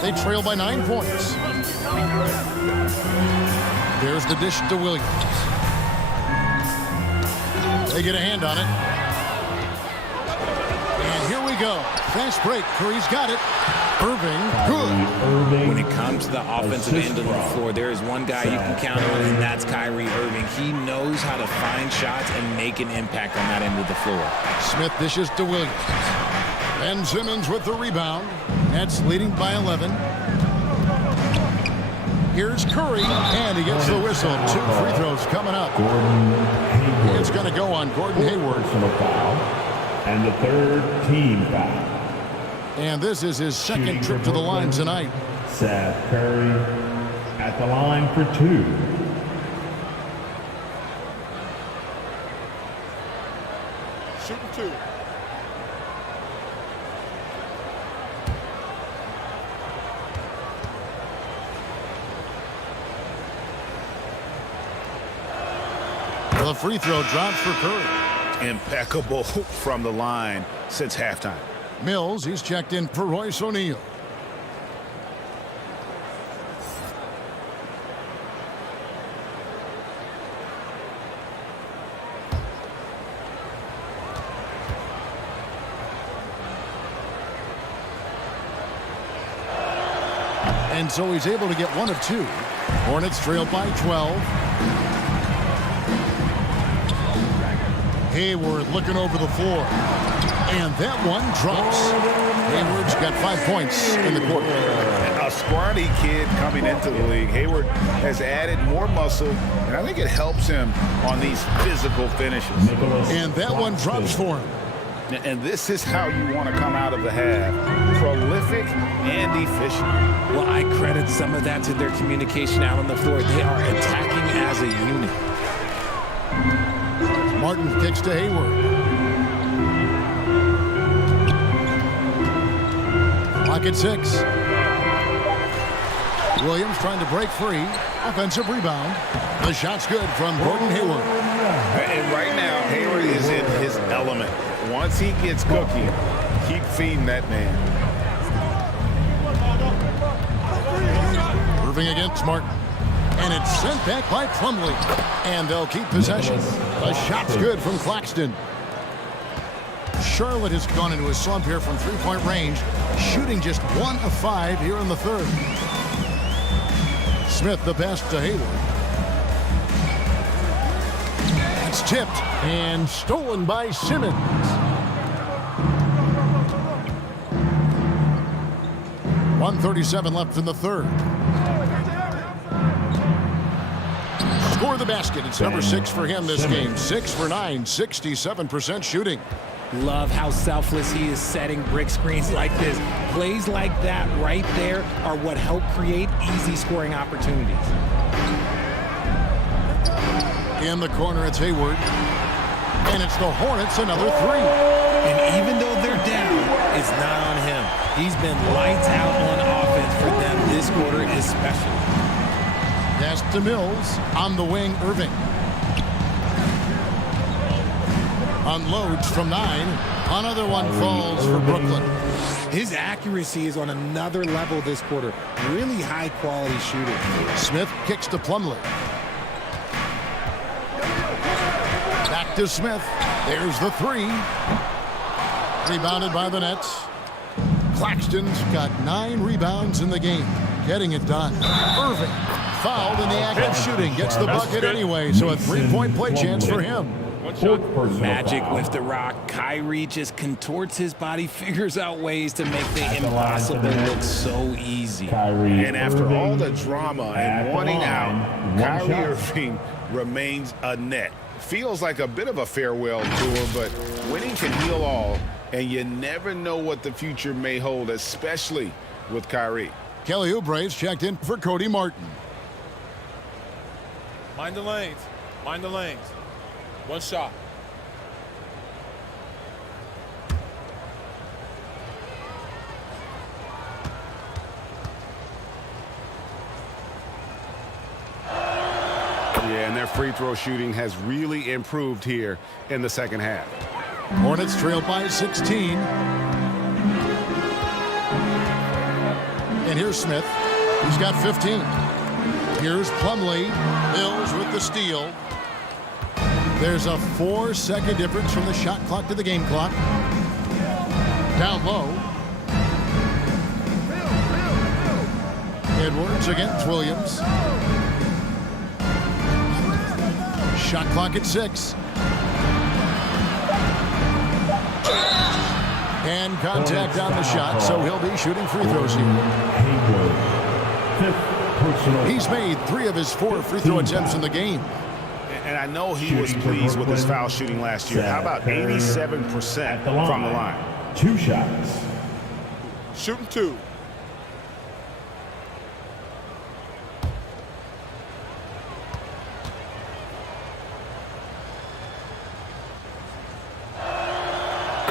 They trail by 9 points. There's the dish to Williams. They get a hand on it. And here we go. Fast break. Curry's got it. Irving, good. When it comes to the offensive end of the floor, there is one guy you can count on, and that's Kyrie Irving. He knows how to find shots and make an impact on that end of the floor. Smith dishes to Williams. Ben Simmons with the rebound. Nets leading by 11. Here's Curry, and he gets the whistle. 2 free throws coming up. It's going to go on Gordon Hayward. Personal foul. And the 3rd team foul. And this is his second trip to the line tonight. Seth Curry at the line for 2. Shooting 2. The free throw drops for Curry. Impeccable from the line since halftime. Mills, he's checked in for Royce O'Neal. And so he's able to get 1 of 2. Hornets trail by 12. Hayward looking over the floor. And that one drops. Hayward's got 5 points in the quarter. A scrawny kid coming into the league. Hayward has added more muscle, and I think it helps him on these physical finishes. And that one drops for him. And this is how you want to come out of the half. Prolific and efficient. Well, I credit some of that to their communication out on the floor. They are attacking as a unit. Martin kicks to Hayward. clock at 6. Williams trying to break free. Offensive rebound. The shot's good from Gordon Hayward. And right now, Hayward is in his element. Once he gets cooking, keep feeding that man. Irving against Martin. And it's sent back by Plumlee. And they'll keep possession. The shot's good from Claxton. Charlotte has gone into a slump here from three-point range, shooting just 1 of 5 here in the third. Smith the pass to Hayward. It's tipped and stolen by Simmons. .137 left in the third. Score the basket. It's number 6 for him this game. 6 for 9, 67% shooting. Love how selfless he is setting brick screens like this. Plays like that right there are what help create easy scoring opportunities. In the corner, it's Hayward. And it's the Hornets, another 3. And even though they're down, it's not on him. He's been lights out on offense for them this quarter especially. Pass to Mills. On the wing, Irving. Unloads from 9. Another one falls for Brooklyn. His accuracy is on another level this quarter. Really high quality shooting. Smith kicks to Plumlee. Back to Smith. There's the 3. Rebounded by the Nets. Claxton's got 9 rebounds in the game. Getting it done. Irving fouled in the act of shooting. Gets the bucket anyway, so a 3-point play chance for him. Magic with the rock. Kyrie just contorts his body, figures out ways to make the impossible look so easy. And after all the drama and wanting out, Kyrie Irving remains a net. Feels like a bit of a farewell tour, but winning can heal all, and you never know what the future may hold, especially with Kyrie. Kelly Oubre's checked in for Cody Martin. Mind the lanes. Mind the lanes. One shot. Yeah, and their free throw shooting has really improved here in the second half. Hornets trail by 16. And here's Smith. He's got 15. Here's Plumlee. Mills with the steal. There's a 4-second difference from the shot clock to the game clock. Down low. Edwards against Williams. Shot clock at 6. And contact on the shot, so he'll be shooting free throws here. He's made 3 of his 4 free throw attempts in the game. And I know he was pleased with his foul shooting last year. How about 87% from the line? 2 shots. Shooting 2.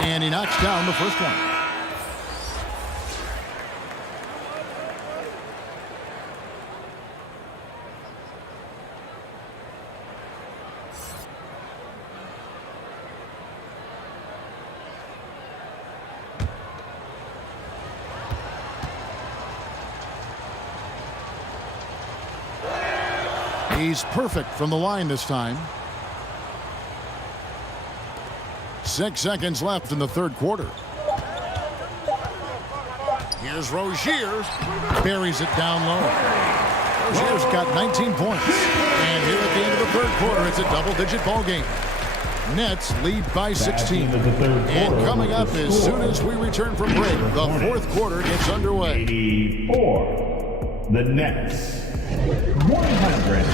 And he knocks down the first one. He's perfect from the line this time. 6 seconds left in the third quarter. Here's Rozier. Buries it down low. Rozier's got 19 points. And here at the end of the third quarter, it's a double-digit ball game. Nets lead by 16. And coming up as soon as we return from break, the fourth quarter gets underway. 84. The Nets. 100.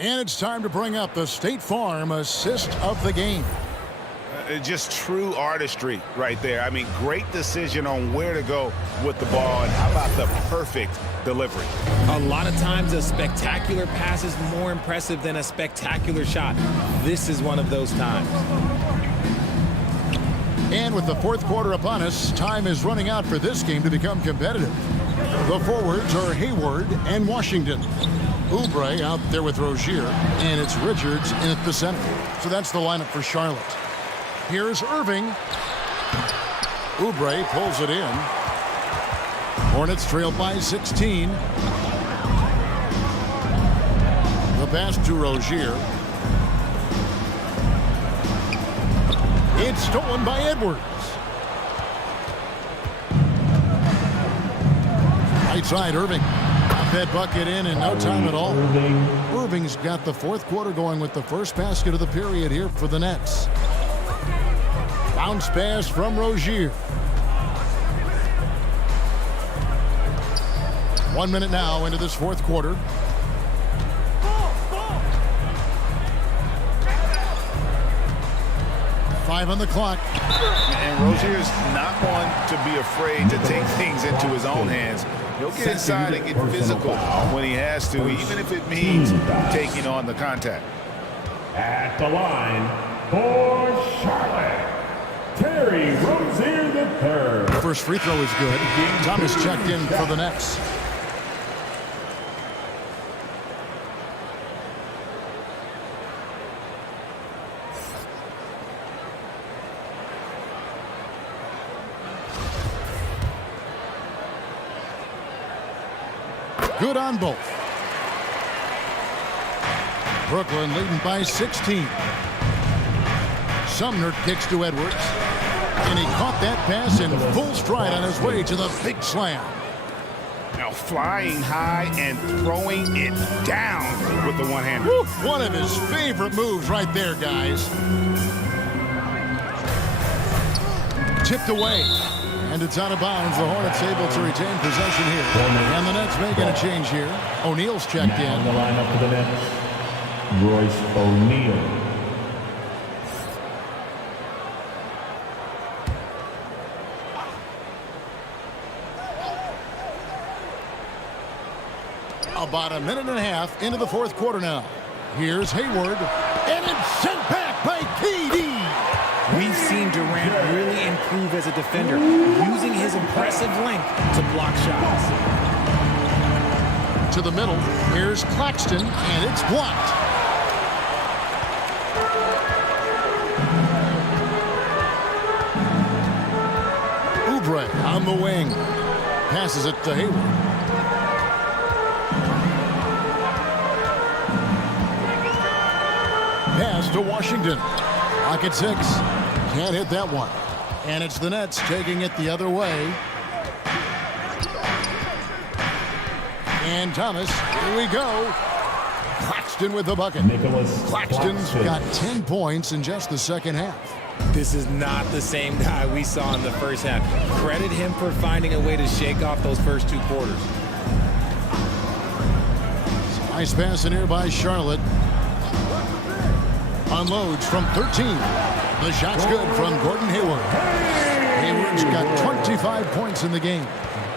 And it's time to bring up the State Farm assist of the game. Just true artistry right there. I mean, great decision on where to go with the ball, and how about the perfect delivery? A lot of times a spectacular pass is more impressive than a spectacular shot. This is one of those times. And with the fourth quarter upon us, time is running out for this game to become competitive. The forwards are Hayward and Washington. Oubre out there with Rozier, and it's Richards in at the center. So that's the lineup for Charlotte. Here's Irving. Oubre pulls it in. Hornets trail by 16. The pass to Rozier. It's stolen by Edwards. Right side, Irving. Got that bucket in no time at all. Irving's got the fourth quarter going with the first basket of the period here for the Nets. Bounce pass from Rozier. 1 minute now into this fourth quarter. Five on the clock. And Rozier's not one to be afraid to take things into his own hands. He'll get inside and get physical when he has to, even if it means taking on the contact. At the line for Charlotte, Terry Rozier III. First free throw is good. Thomas checked in for the Nets. Good on both. Brooklyn leading by 16. Sumner kicks to Edwards. And he caught that pass in full stride on his way to the big slam. Now flying high and throwing it down with the one-hander. One of his favorite moves right there, guys. Tipped away. And it's out of bounds. The Hornets able to retain possession here. And the Nets making a change here. O'Neal's checked in. On the lineup for the Nets, Royce O'Neal. About a minute and a half into the fourth quarter now. Here's Hayward. And it's sent back by KD. We've seen Durant really improve as a defender, using his impressive length to block shots. To the middle, here's Claxton, and it's blocked. Oubre on the wing. Passes it to Hayward. Pass to Washington. Lock at 6. Can't hit that one. And it's the Nets taking it the other way. And Thomas, here we go. Claxton with the bucket. Claxton's got 10 points in just the second half. This is not the same guy we saw in the first half. Credit him for finding a way to shake off those first two quarters. Nice pass in here by Charlotte. Unloads from 13. The shot's good from Gordon Hayward. Hayward's got 25 points in the game.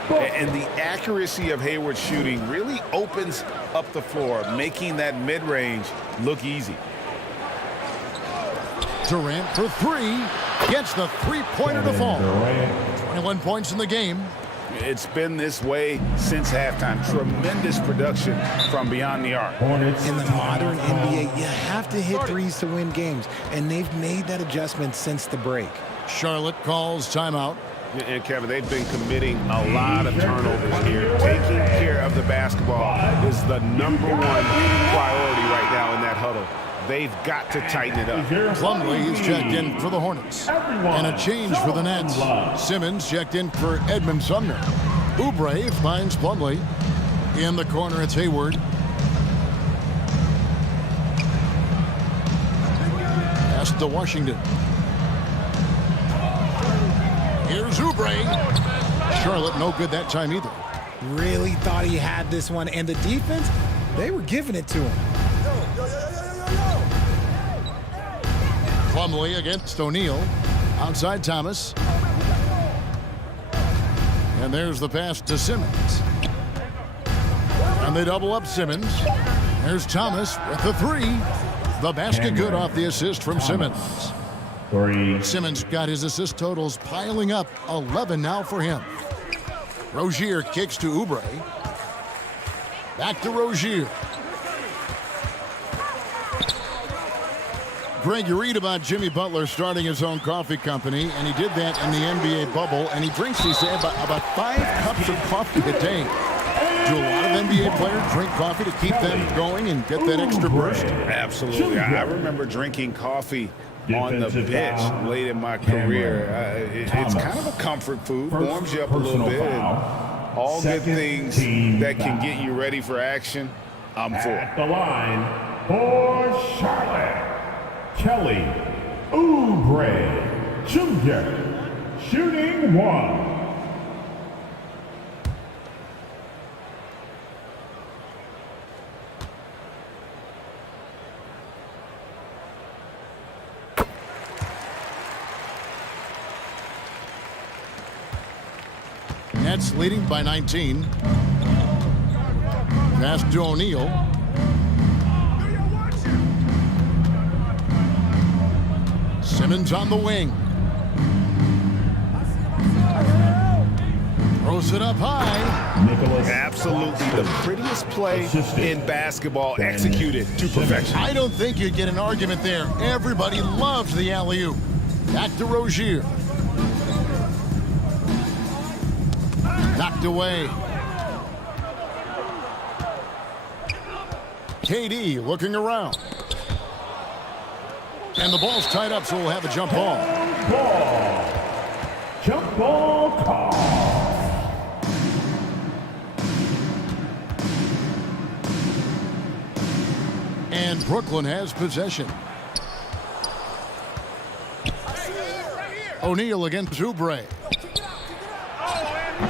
And the accuracy of Hayward's shooting really opens up the floor, making that mid-range look easy. Durant for 3. Gets the three-pointer to fall. 21 points in the game. It's been this way since halftime. Tremendous production from beyond the arc. In the modern NBA, you have to hit threes to win games, and they've made that adjustment since the break. Charlotte calls timeout. And Kevin, they've been committing a lot of turnovers here. Taking care of the basketball is the number one priority right now in that huddle. They've got to tighten it up. Plumlee is checked in for the Hornets. And a change for the Nets. Simmons checked in for Edmund Sumner. Oubre finds Plumlee. In the corner, it's Hayward. Pass to Washington. Here's Oubre. Charlotte no good that time either. Really thought he had this one, and the defense, they were giving it to him. Plumlee against O'Neal. Outside Thomas. And there's the pass to Simmons. And they double up Simmons. There's Thomas with the three. The basket good off the assist from Simmons. Simmons got his assist totals piling up. 11 now for him. Rozier kicks to Oubre. Back to Rozier. Greg, you read about Jimmy Butler starting his own coffee company, and he did that in the NBA bubble, and he drinks, he said, about 5 cups of coffee a day. Do a lot of NBA players drink coffee to keep them going and get that extra burst? Absolutely. I remember drinking coffee on the bench late in my career. It's kind of a comfort food, warms you up a little bit. And all good things that can get you ready for action, I'm for. At the line for Charlotte, Kelly Oubre Jr., shooting 1. Nets leading by 19. Pass to O'Neal. Simmons on the wing. Throws it up high. Absolutely the prettiest play in basketball, executed to perfection. I don't think you'd get an argument there. Everybody loves the alley-oop. Back to Rozier. Knocked away. KD looking around. And the ball's tied up, so we'll have a jump ball. Jump ball call. And Brooklyn has possession. O'Neal against Oubre.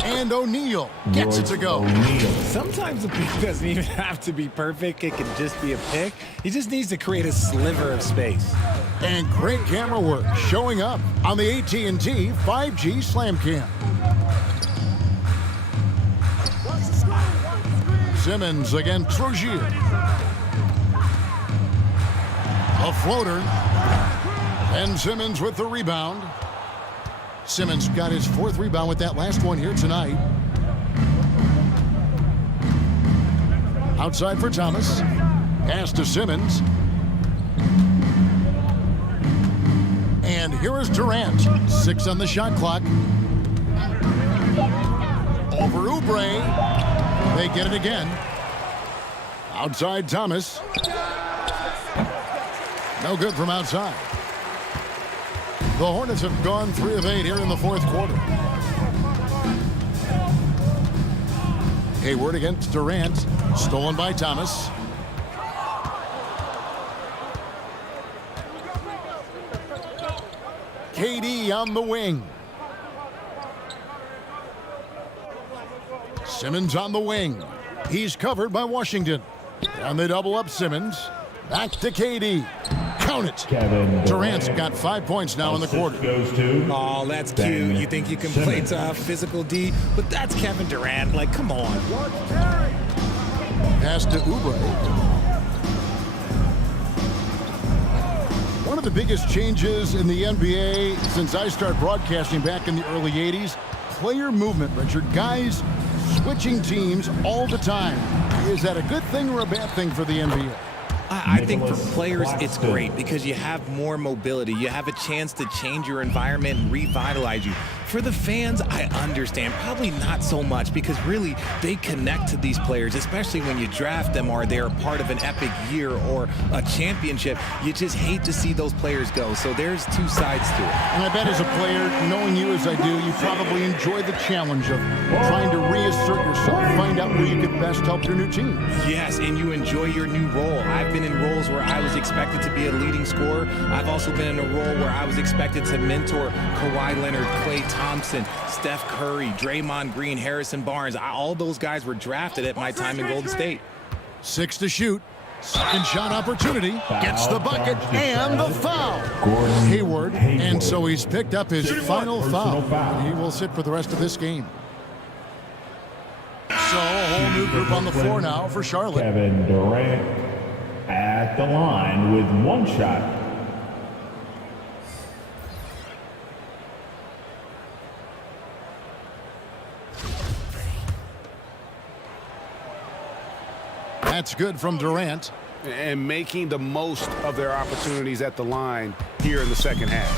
And O'Neal gets it to go. Sometimes the pick doesn't even have to be perfect. It can just be a pick. He just needs to create a sliver of space. And great camera work showing up on the AT&T 5G Slam Cam. Simmons against Rozier. A floater. And Simmons with the rebound. Simmons got his 4th rebound with that last one here tonight. Outside for Thomas. Pass to Simmons. And here is Durant. 6 on the shot clock. Over Oubre. They get it again. Outside Thomas. No good from outside. The Hornets have gone 3 of 8 here in the 4th quarter. Hayward against Durant. Stolen by Thomas. KD on the wing. Simmons on the wing. He's covered by Washington. And they double up Simmons. Back to KD. Count it. Durant's got 5 points now in the quarter. Oh, that's cute. You think you can play tough, physical D, but that's Kevin Durant. Like, come on. Pass to Oubre. One of the biggest changes in the NBA since I started broadcasting back in the early 80s, player movement, Richard. Guys switching teams all the time. Is that a good thing or a bad thing for the NBA? I think for players, it's great because you have more mobility. You have a chance to change your environment and revitalize you. For the fans, I understand. Probably not so much because really they connect to these players, especially when you draft them or they're a part of an epic year or a championship. You just hate to see those players go. So there's 2 sides to it. And I bet as a player, knowing you as I do, you probably enjoy the challenge of trying to reassert yourself, find out where you can best help your new team. Yes, and you enjoy your new role. I've been in roles where I was expected to be a leading scorer. I've also been in a role where I was expected to mentor Kawhi Leonard, Klay Thompson, Steph Curry, Draymond Green, Harrison Barnes. All those guys were drafted at my time in Golden State. 6 to shoot. Second shot opportunity. Gets the bucket and the foul. Hayward. And so he's picked up his final foul. He will sit for the rest of this game. So a whole new group on the floor now for Charlotte. Kevin Durant at the line with one shot. That's good from Durant. And making the most of their opportunities at the line here in the second half.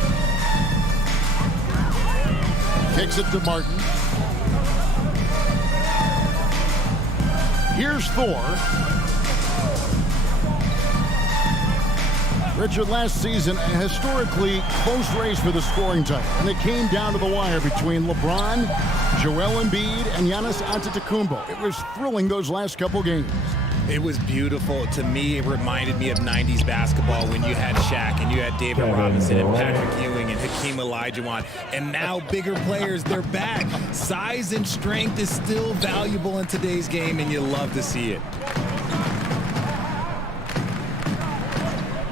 Kicks it to Martin. Here's Thor. Richard, last season, a historically close race for the scoring title. And it came down to the wire between LeBron, Joel Embiid, and Giannis Antetokounmpo. It was thrilling those last couple games. It was beautiful. To me, it reminded me of 90s basketball when you had Shaq and you had David Robinson and Patrick Ewing and Hakeem Olajuwon. And now bigger players, they're back. Size and strength is still valuable in today's game, and you love to see it.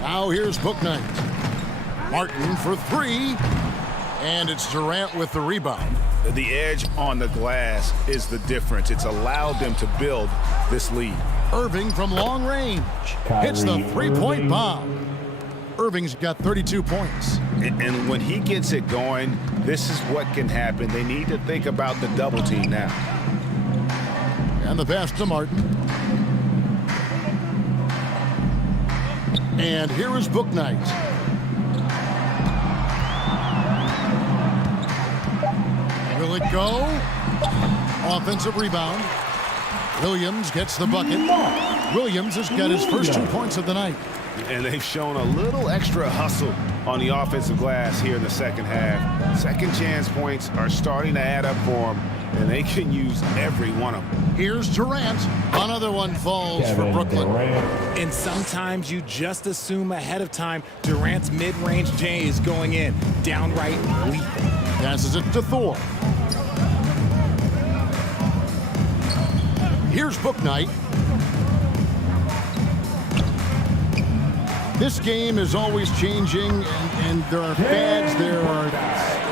Now here's Bouknight. Martin for three. And it's Durant with the rebound. The edge on the glass is the difference. It's allowed them to build this lead. Irving from long range. Hits the three-point bomb. Irving's got 32 points. And when he gets it going, this is what can happen. They need to think about the double team now. And the pass to Martin. And here is Bouknight. Will it go? Offensive rebound. Williams gets the bucket. Williams has got his first 2 points of the night. And they've shown a little extra hustle on the offensive glass here in the second half. Second chance points are starting to add up for them, and they can use every one of them. Here's Durant. Another one falls for Brooklyn. And sometimes you just assume ahead of time Durant's mid-range J is going in. Downright lethal. Passes it to Thor. Here's Bouknight. This game is always changing, and there are fads,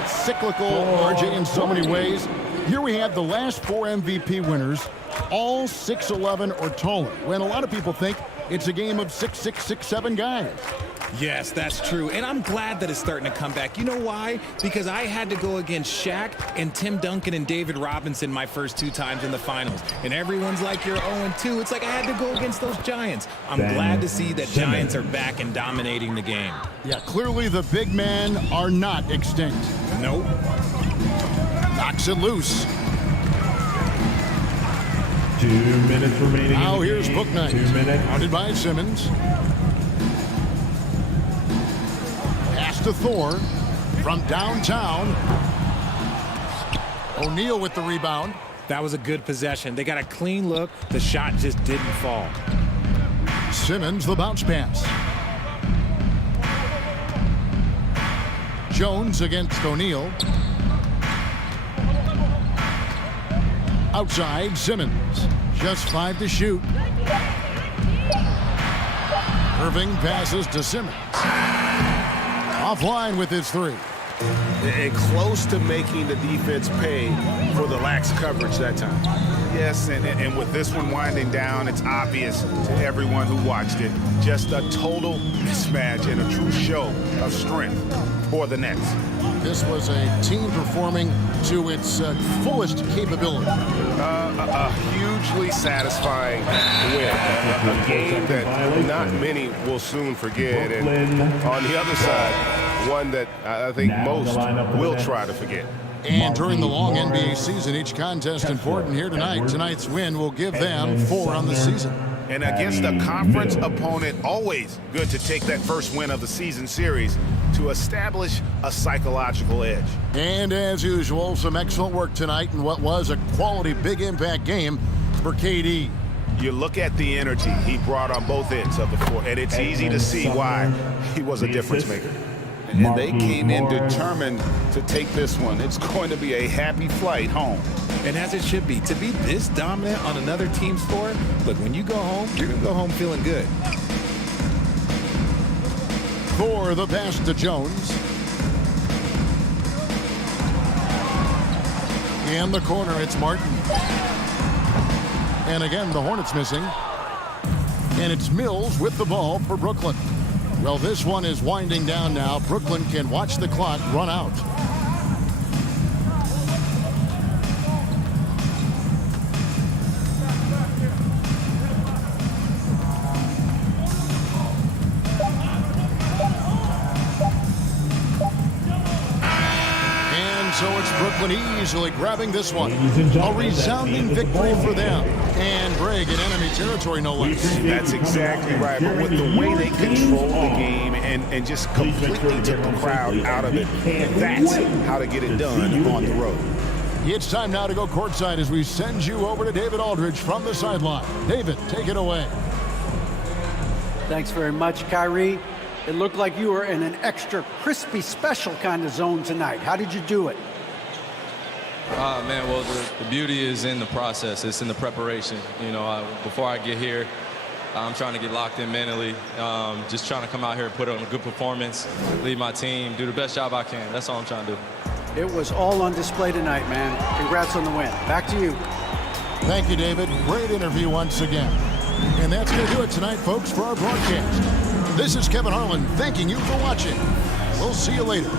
it's cyclical, RJ, in so many ways. Here we have the last 4 MVP winners, all 6'11" or taller, when a lot of people think it's a game of 6'6", 6'7" guys. Yes, that's true. And I'm glad that it's starting to come back. You know why? Because I had to go against Shaq and Tim Duncan and David Robinson my first 2 times in the finals. And everyone's like, you're 0-2. It's like I had to go against those Giants. I'm glad to see that Giants are back and dominating the game. Yeah, clearly the big men are not extinct. Nope. Knocks it loose. 2 minutes remaining. Now here's Bouknight. 2 minutes. Guarded by Simmons. To Thor from downtown. O'Neal with the rebound. That was a good possession. They got a clean look. The shot just didn't fall. Simmons the bounce pass. Jones against O'Neal. Outside Simmons. Just 5 to shoot. Irving passes to Simmons. Offline with his 3. And close to making the defense pay for the lax coverage that time. Yes, and with this one winding down, it's obvious to everyone who watched it. Just a total mismatch and a true show of strength for the Nets. This was a team performing to its fullest capability. A hugely satisfying win. A game that not many will soon forget. And on the other side, one that I think most will try to forget. And during the long NBA season, each contest important. Here tonight. Tonight's win will give them 4 on the season. And against a conference opponent, always good to take that first win of the season series to establish a psychological edge. And as usual, some excellent work tonight in what was a quality big impact game for KD. You look at the energy he brought on both ends of the floor, and it's easy to see why he was a difference maker. and they came in determined to take this one. It's going to be a happy flight home. And as it should be, to be this dominant on another team's floor, look, when you go home, you're going to go home feeling good. For the pass to Jones. In the corner, it's Martin. And again, the Hornets missing. And it's Mills with the ball for Brooklyn. Well, this one is winding down now. Brooklyn can watch the clock run out. So it's Brooklyn easily grabbing this one. A resounding victory for them. And Greg in enemy territory, no less. That's exactly right. But with the way they controlled the game and just completely took the crowd out of it, that's how to get it done on the road. It's time now to go courtside as we send you over to David Aldridge from the sideline. David, take it away. Thanks very much, Kyrie. It looked like you were in an extra crispy special kind of zone tonight. How did you do it? Man, well, the beauty is in the process. It's in the preparation. You know, before I get here, I'm trying to get locked in mentally. Just trying to come out here and put on a good performance, lead my team, do the best job I can. That's all I'm trying to do. It was all on display tonight, man. Congrats on the win. Back to you. Thank you, David. Great interview once again. And that's going to do it tonight, folks, for our broadcast. This is Kevin Harlan thanking you for watching. We'll see you later.